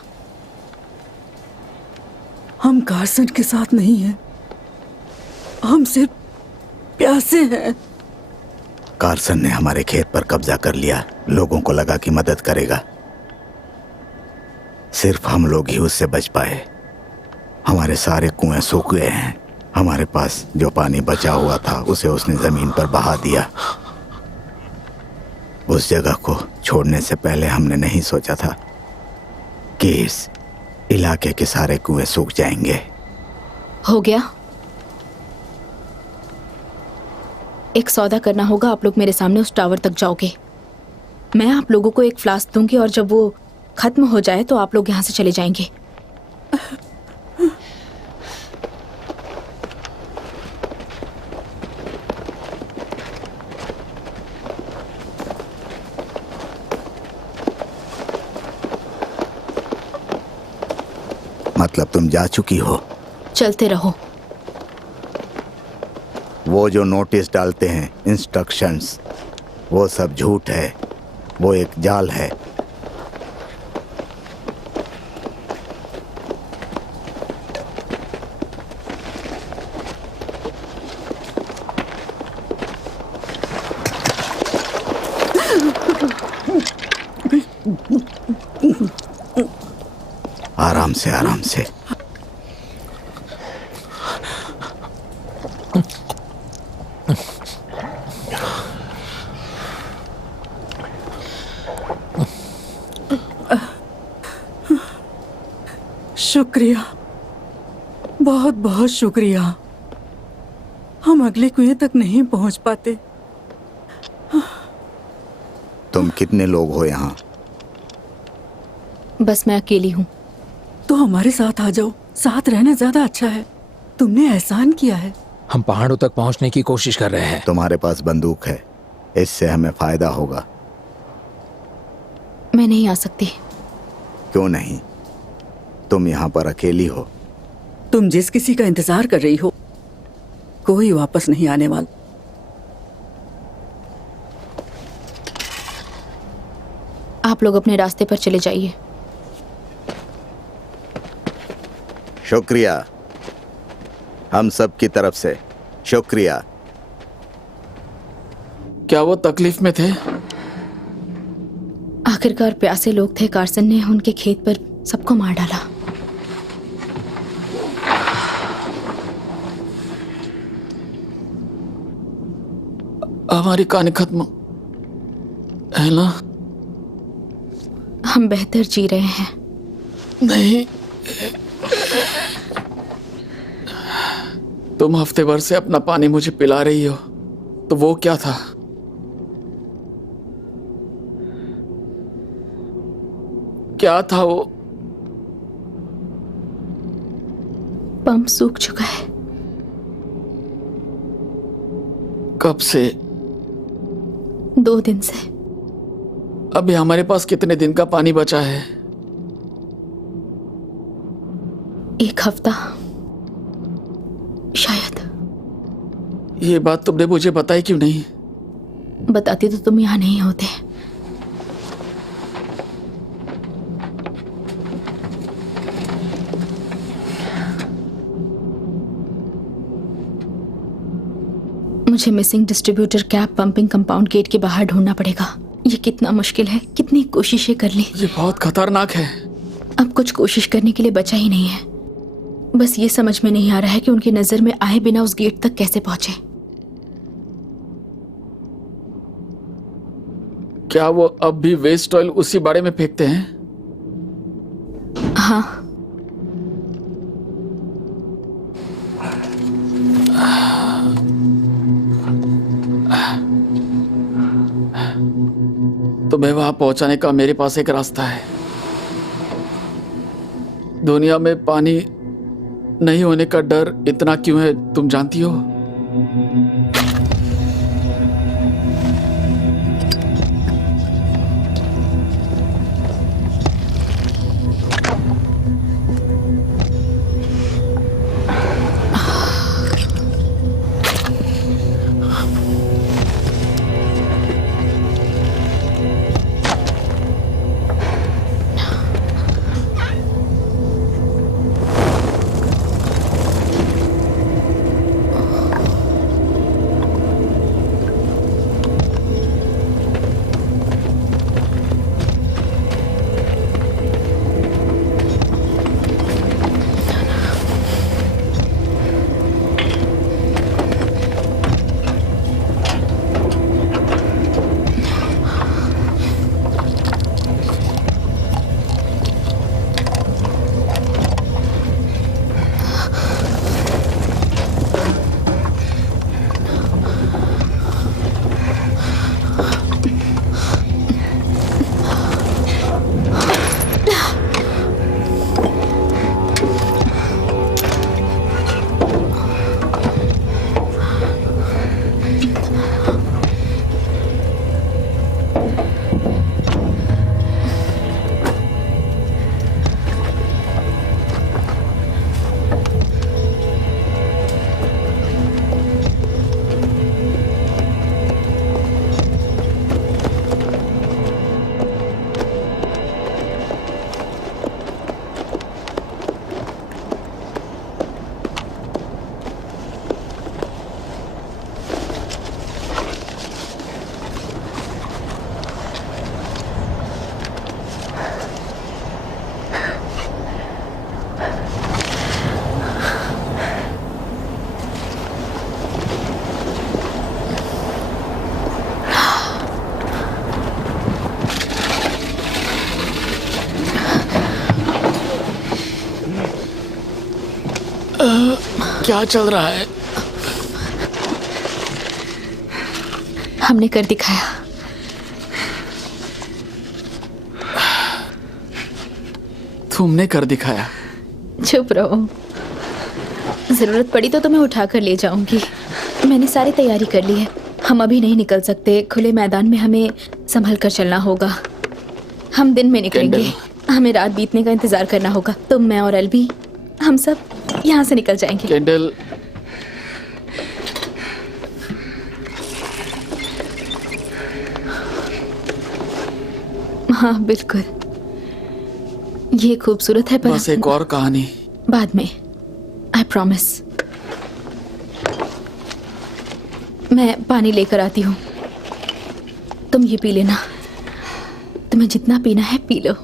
हम कार्सन के साथ नहीं हैं, हम सिर्फ प्यासे हैं। कार्सन ने हमारे खेत पर कब्जा कर लिया। लोगों को लगा कि मदद करेगा। सिर्फ हम लोग ही उससे बच पाए। हमारे सारे कुएं सूख गए हैं। हमारे पास जो पानी बचा हुआ था उसे उसने जमीन पर बहा दिया। उस जगह को छोड़ने से पहले हमने नहीं सोचा था कि इस इलाके के सारे कुएं सूख जाएंगे। हो गया। एक सौदा करना होगा। आप लोग मेरे सामने उस टावर तक जाओगे। मैं आप लोगों को एक फ्लास्क दूंगी और जब वो खत्म हो जाए तो आप लोग यहाँ से चले जाएंगे। मतलब तुम जा चुकी हो? चलते रहो। वो जो नोटिस डालते हैं, इंस्ट्रक्शंस, वो सब झूठ है। वो एक जाल है। आराम से, आराम से। शुक्रिया, बहुत बहुत शुक्रिया। हम अगले कुएं तक नहीं पहुंच पाते। तुम कितने लोग हो यहाँ? बस मैं अकेली हूँ। तो हमारे साथ आ जाओ। साथ रहना ज्यादा अच्छा है। तुमने एहसान किया है। हम पहाड़ों तक पहुंचने की कोशिश कर रहे हैं। तुम्हारे पास बंदूक है, इससे हमें फायदा होगा। मैं नहीं आ सकती। क्यों नहीं? तुम यहाँ पर अकेली हो। तुम जिस किसी का इंतजार कर रही हो, कोई वापस नहीं आने वाला। आप लोग अपने रास्ते पर चले जाइए। शुक्रिया, हम सब की तरफ से शुक्रिया। क्या वो तकलीफ में थे? आखिरकार प्यासे लोग थे। कार्सन ने उनके खेत पर सबको मार डाला। हमारी कहानी खत्म है ना? हम बेहतर जी रहे हैं। नहीं, तुम हफ्ते भर से अपना पानी मुझे पिला रही हो, तो वो क्या था? क्या था वो? पंप सूख चुका है। कब से? 2 दिन से। अभी हमारे पास कितने दिन का पानी बचा है? 1 हफ्ता शायद। ये बात तुमने मुझे बताई क्यों नहीं? बताती तो तुम यहाँ नहीं होते। मुझे missing distributor cap pumping compound gate के बाहर ढूंढना पड़ेगा। ये कितना मुश्किल है, कितनी कोशिशें कर ली। ये बहुत खतरनाक है। अब कुछ कोशिश करने के लिए बचा ही नहीं है। बस ये समझ में नहीं आ रहा है कि उनकी नजर में आए बिना उस गेट तक कैसे पहुंचे। क्या वो अब भी वेस्ट ऑयल उसी बाड़े में फेंकते हैं? हाँ। तुम्हें वहां पहुंचाने का मेरे पास एक रास्ता है। दुनिया में पानी नहीं होने का डर इतना क्यों है, तुम जानती हो? क्या चल रहा है? हमने कर दिखाया। तुमने कर दिखाया? चुप रहो। जरूरत पड़ी तो तुम्हें उठा कर ले जाऊंगी। मैंने सारी तैयारी कर ली है। हम अभी नहीं निकल सकते। खुले मैदान में हमें संभल कर चलना होगा। हम दिन में निकलेंगे। हमें रात बीतने का इंतजार करना होगा। तुम, मैं और एल्बी, हम सब यहाँ से निकल जाएंगे। कैंडल, हाँ बिल्कुल। ये खूबसूरत है, पर बस एक और कहानी बाद में। I promise. मैं पानी लेकर आती हूँ, तुम ये पी लेना। तुम्हें जितना पीना है पी लो।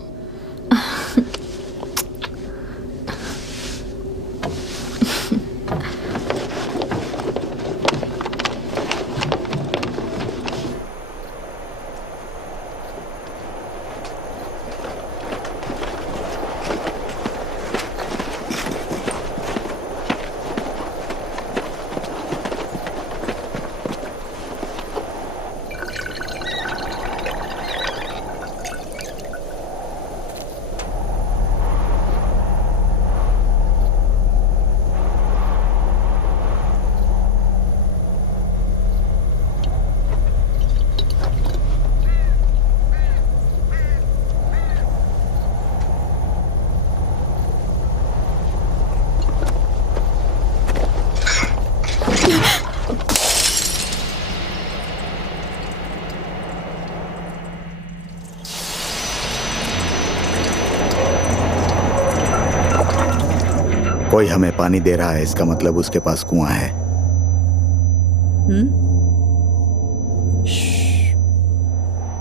कोई हमें पानी दे रहा है, इसका मतलब उसके पास कुआं है।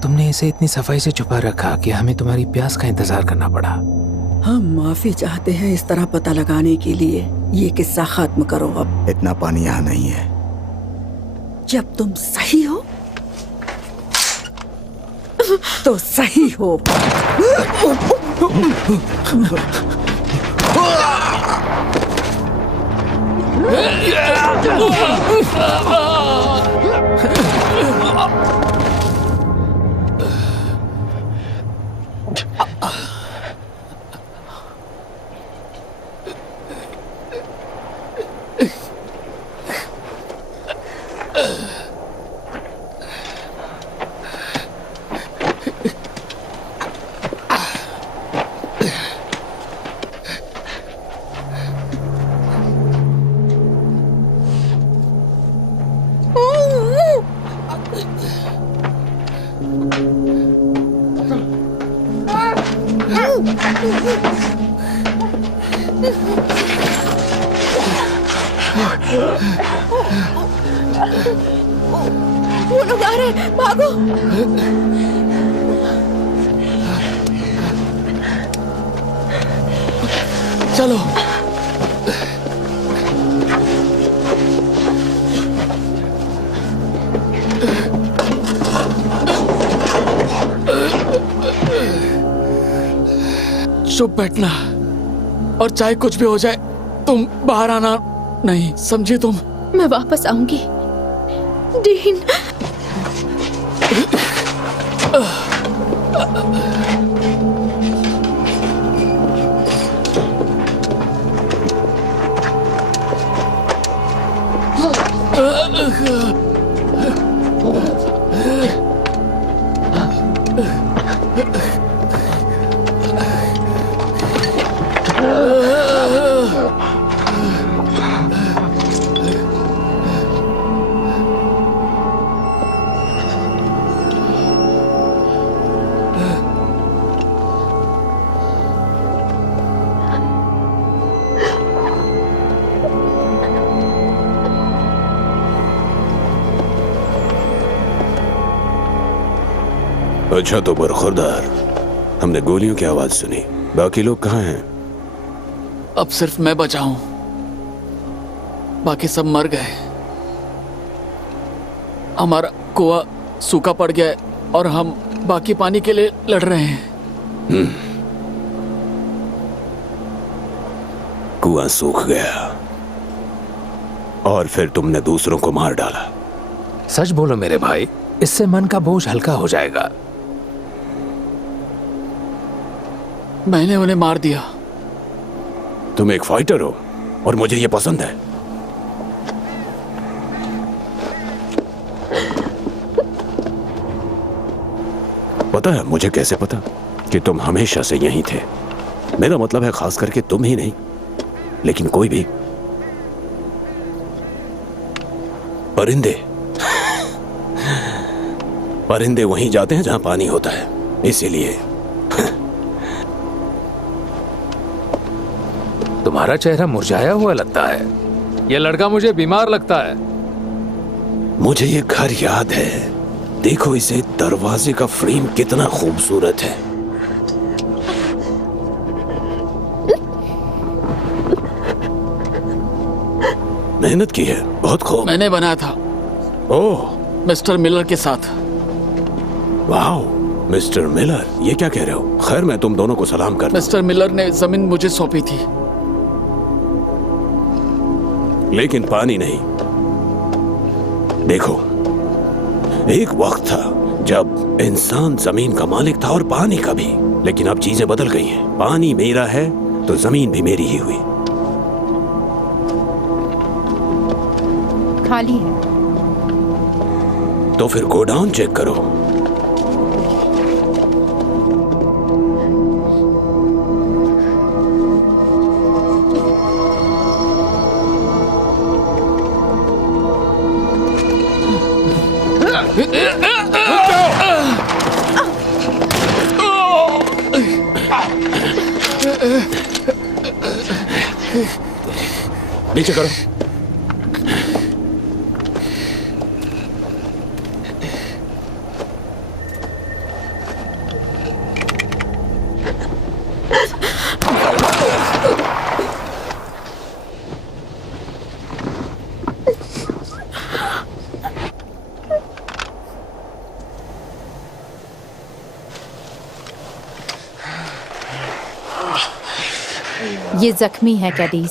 तुमने इसे इतनी सफाई से छुपा रखा कि हमें तुम्हारी प्यास का इंतजार करना पड़ा। हम माफी चाहते हैं इस तरह पता लगाने के लिए। ये किस्सा खत्म करो अब। इतना पानी यहाँ नहीं है। जब तुम सही हो तो सही हो। वो लोग आ रहे हैं, भागो। चलो। चुप बैठना, और चाहे कुछ भी हो जाए तुम बाहर आना नहीं, समझी तुम? मैं वापस आऊंगी डीन। अच्छा तो बरखुरदार, हमने गोलियों की आवाज सुनी। बाकी लोग कहाँ हैं? अब सिर्फ मैं बचा हूं, बाकी सब मर गए। हमारा कुआं सूखा पड़ गया है और हम बाकी पानी के लिए लड़ रहे हैं। कुआं सूख गया और फिर तुमने दूसरों को मार डाला। सच बोलो मेरे भाई, इससे मन का बोझ हल्का हो जाएगा। मैंने उन्हें मार दिया। तुम एक फाइटर हो और मुझे ये पसंद है। पता है मुझे कैसे पता कि तुम हमेशा से यहीं थे? मेरा मतलब है खास करके तुम ही नहीं, लेकिन कोई भी। परिंदे परिंदे वहीं जाते हैं जहां पानी होता है, इसीलिए। तुम्हारा चेहरा मुरझाया हुआ लगता है। यह लड़का मुझे बीमार लगता है। मुझे ये घर याद है। देखो इसे, दरवाजे का फ्रेम कितना खूबसूरत है। मेहनत की है, बहुत खूब। मैंने बनाया था। ओह, मिस्टर मिलर के साथ। वाओ, मिस्टर मिलर, ये क्या कह रहे हो? खैर, मैं तुम दोनों को सलाम करता हूं। मिस्टर मिलर ने जमीन मुझे सौंपी थी, लेकिन पानी नहीं। देखो, एक वक्त था जब इंसान जमीन का मालिक था और पानी का भी, लेकिन अब चीजें बदल गई हैं। पानी मेरा है तो जमीन भी मेरी ही हुई। खाली है। तो फिर गोडाउन चेक करो। नीचे करो। ये जख्मी है कैडीज।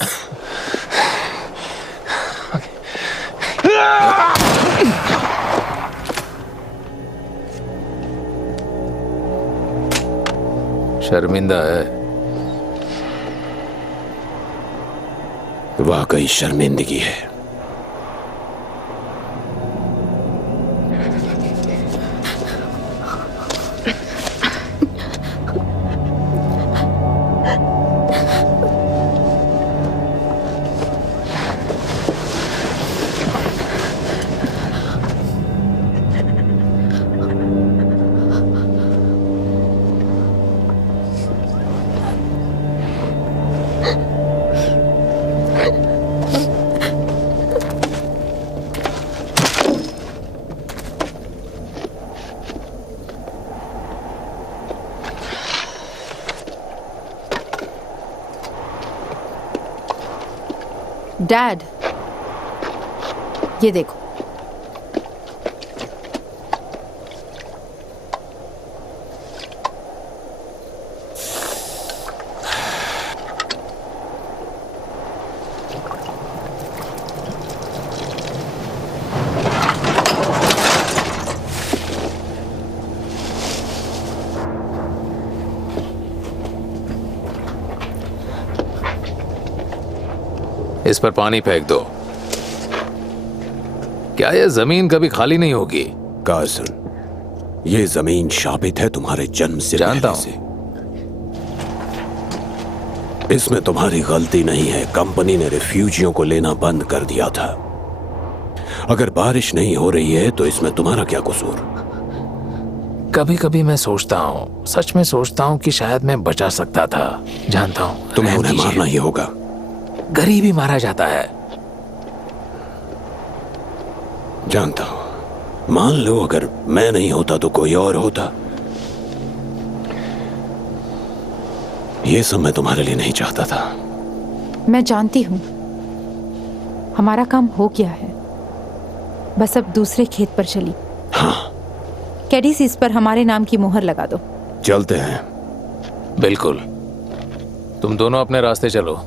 शर्मिंदा है। वाकई शर्मिंदगी है। डैड, ये देखो। इस पर पानी फेंक दो। क्या यह जमीन कभी खाली नहीं होगी? कार्सन, ये जमीन शापित है तुम्हारे जन्म से। जानता हूं से। इसमें तुम्हारी गलती नहीं है। कंपनी ने रिफ्यूजियों को लेना बंद कर दिया था। अगर बारिश नहीं हो रही है तो इसमें तुम्हारा क्या कसूर? कभी कभी मैं सोचता हूँ, सच में सोचता हूँ कि शायद मैं बचा सकता था। जानता हूँ तुम्हें उन्हें मारना ही होगा। गरीब ही मारा जाता है। जानता हूं। मान लो अगर मैं नहीं होता तो कोई और होता। ये सब मैं तुम्हारे लिए नहीं चाहता था। मैं जानती हूँ हमारा काम हो गया है, बस अब दूसरे खेत पर चली। हाँ, कैडीज, इस पर हमारे नाम की मोहर लगा दो। चलते हैं। बिल्कुल। तुम दोनों अपने रास्ते चलो।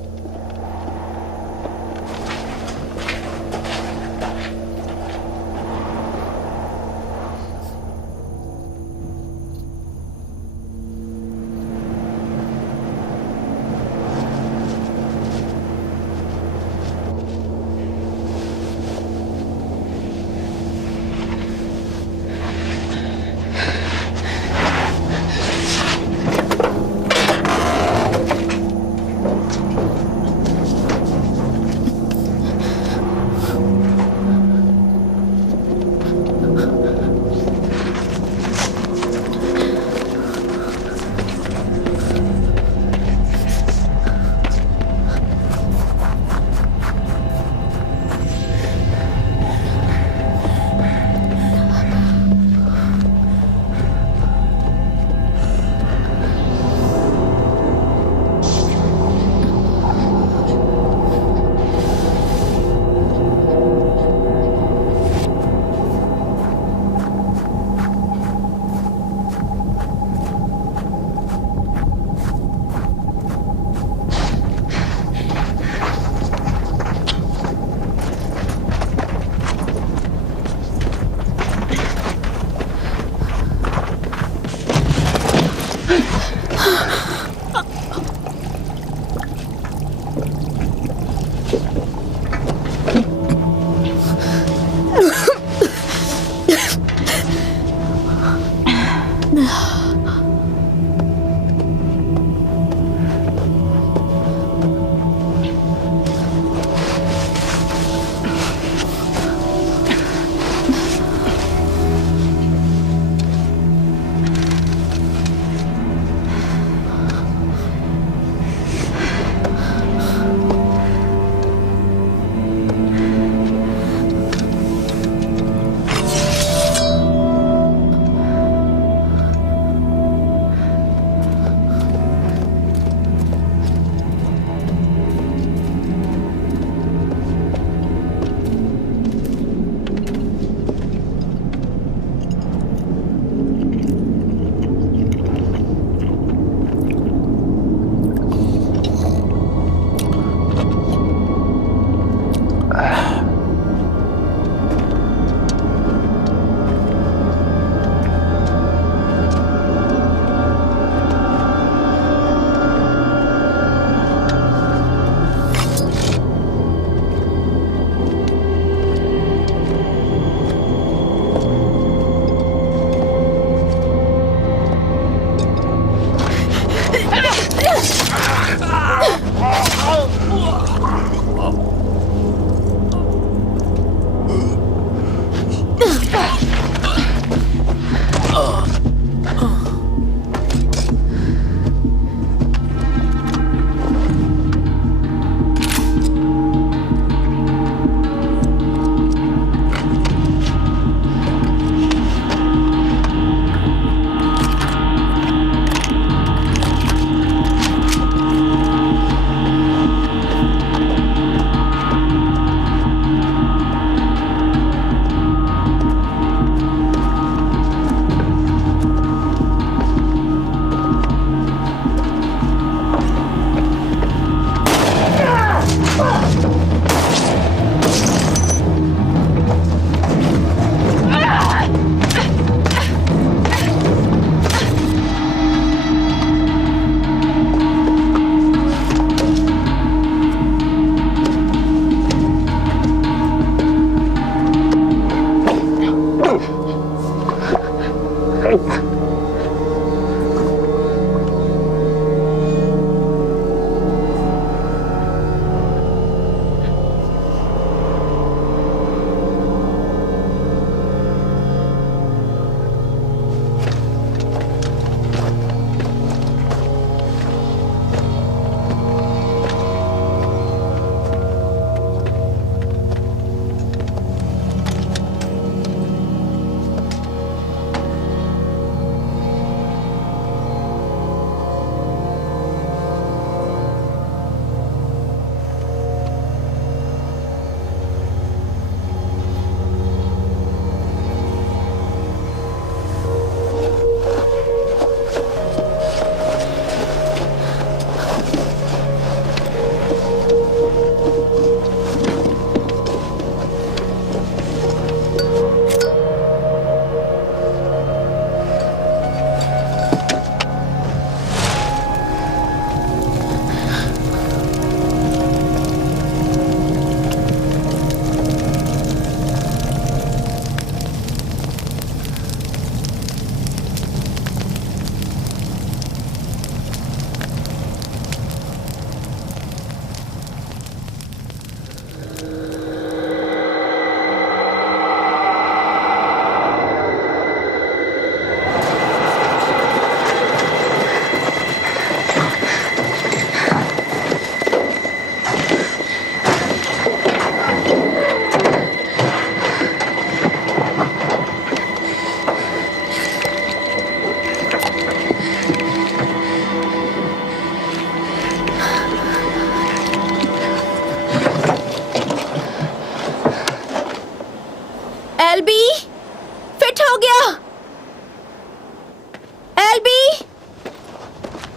एल्बी,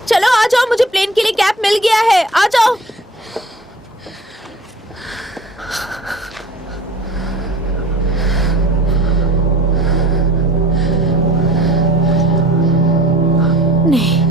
चलो आ जाओ, मुझे प्लेन के लिए कैब मिल गया है, आ जाओ। नहीं,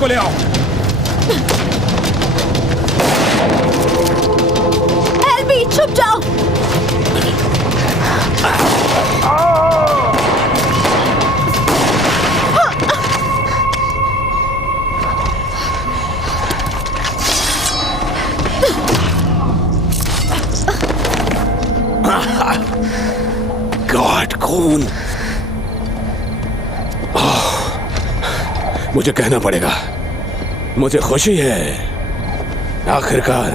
को ले आओ। एल्बी, छुप जाओ। गॉड, खून। मुझे कहना पड़ेगा, मुझे खुशी है आखिरकार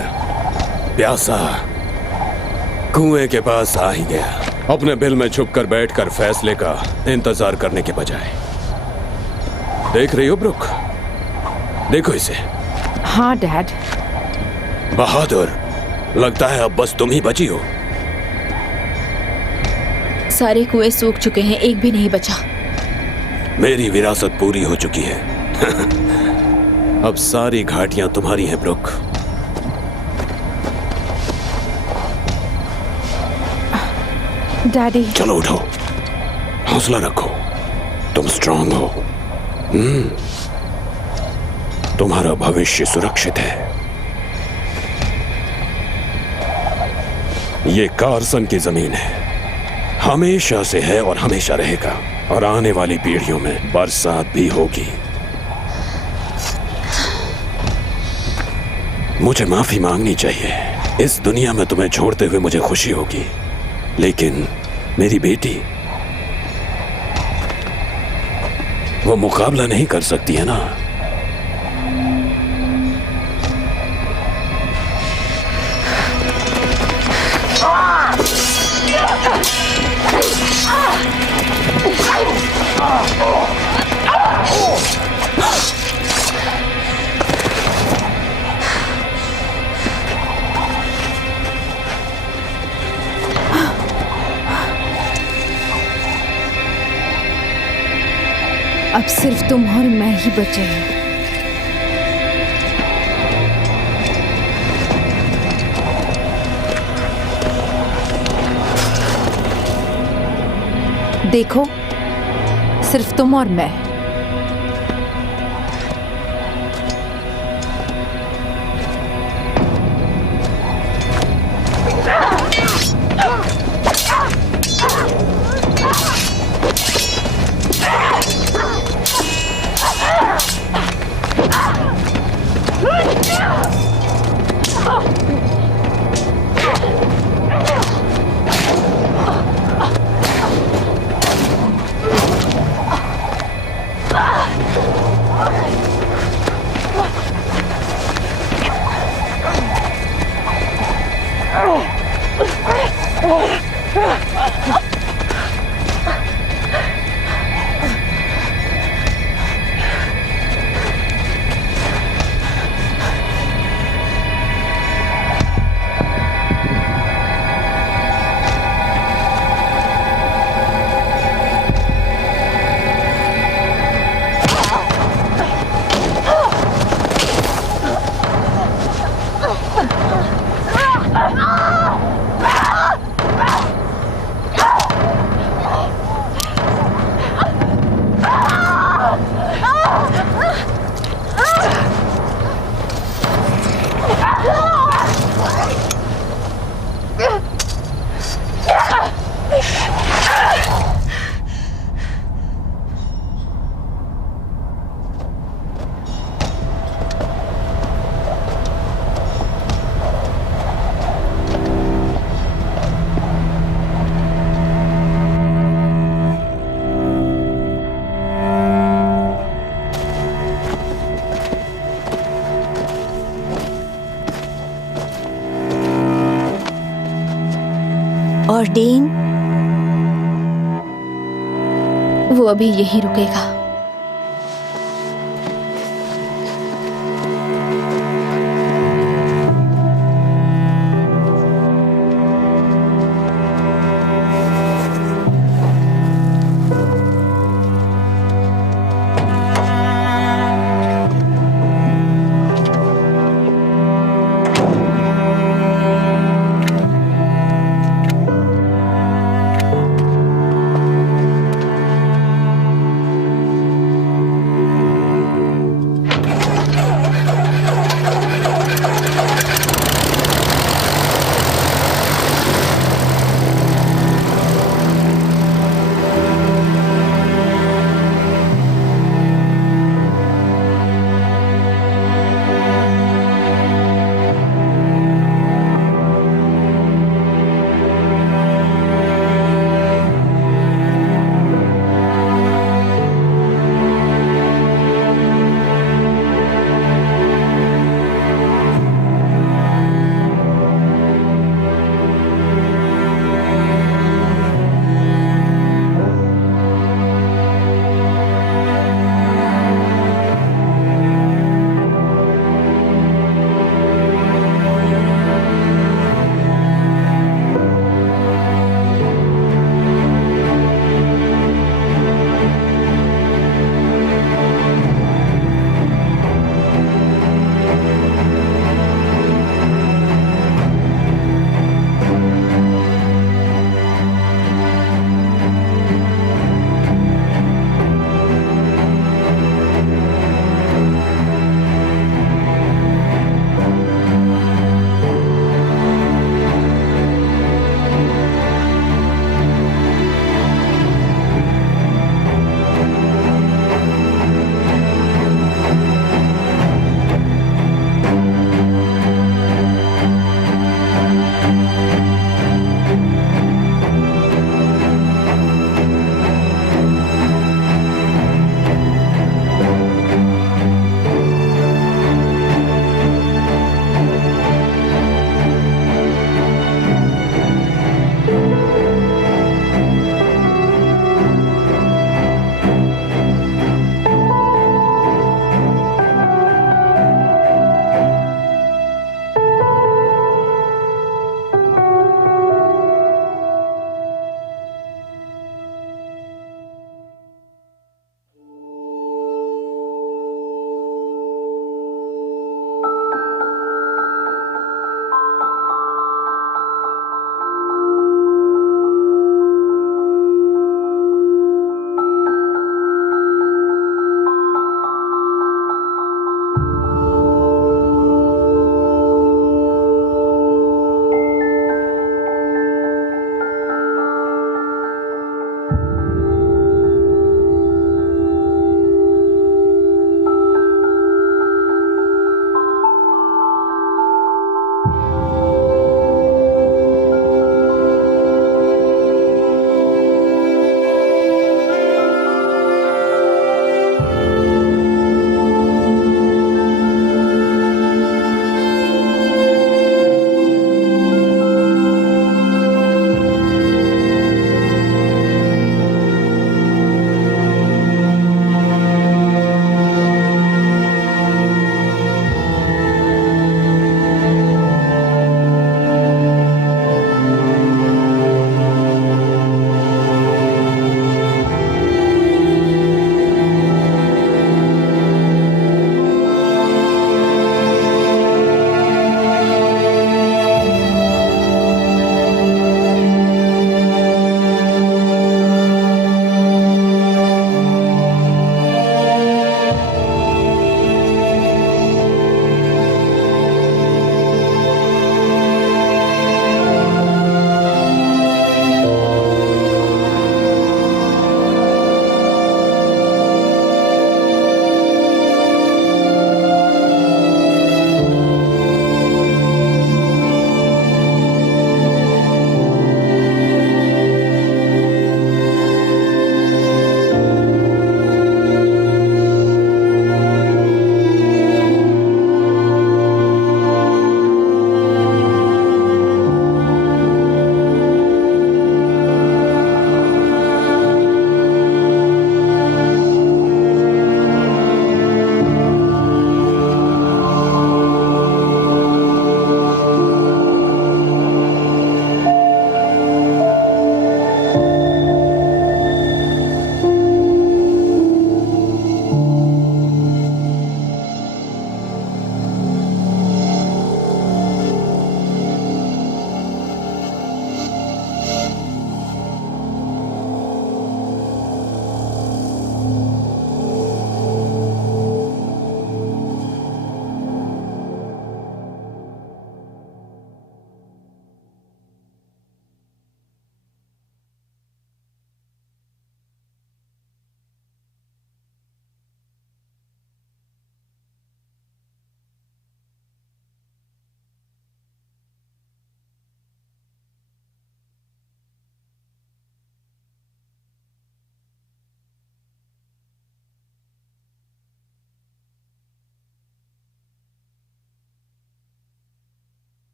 प्यासा कुएं के पास आ ही गया। अपने बिल में छुपकर बैठकर फैसले का इंतजार करने के बजाय। देख रही हो ब्रुक? देखो इसे। हाँ डैड। बहादुर, लगता है अब बस तुम ही बची हो। सारे कुएं सूख चुके हैं, एक भी नहीं बचा। मेरी विरासत पूरी हो चुकी है। अब सारी घाटियां तुम्हारी हैं ब्रुक। डैडी। चलो उठो, हौसला रखो, तुम स्ट्रांग हो। तुम्हारा भविष्य सुरक्षित है। ये कार्सन की जमीन है, हमेशा से है और हमेशा रहेगा, और आने वाली पीढ़ियों में बरसात भी होगी। मुझे माफी मांगनी चाहिए। इस दुनिया में तुम्हें छोड़ते हुए मुझे खुशी होगी, लेकिन मेरी बेटी, वो मुकाबला नहीं कर सकती है ना। अब सिर्फ तुम और मैं ही बचे हैं। देखो, सिर्फ तुम और मैं। और डीन? वो अभी यहीं रुकेगा।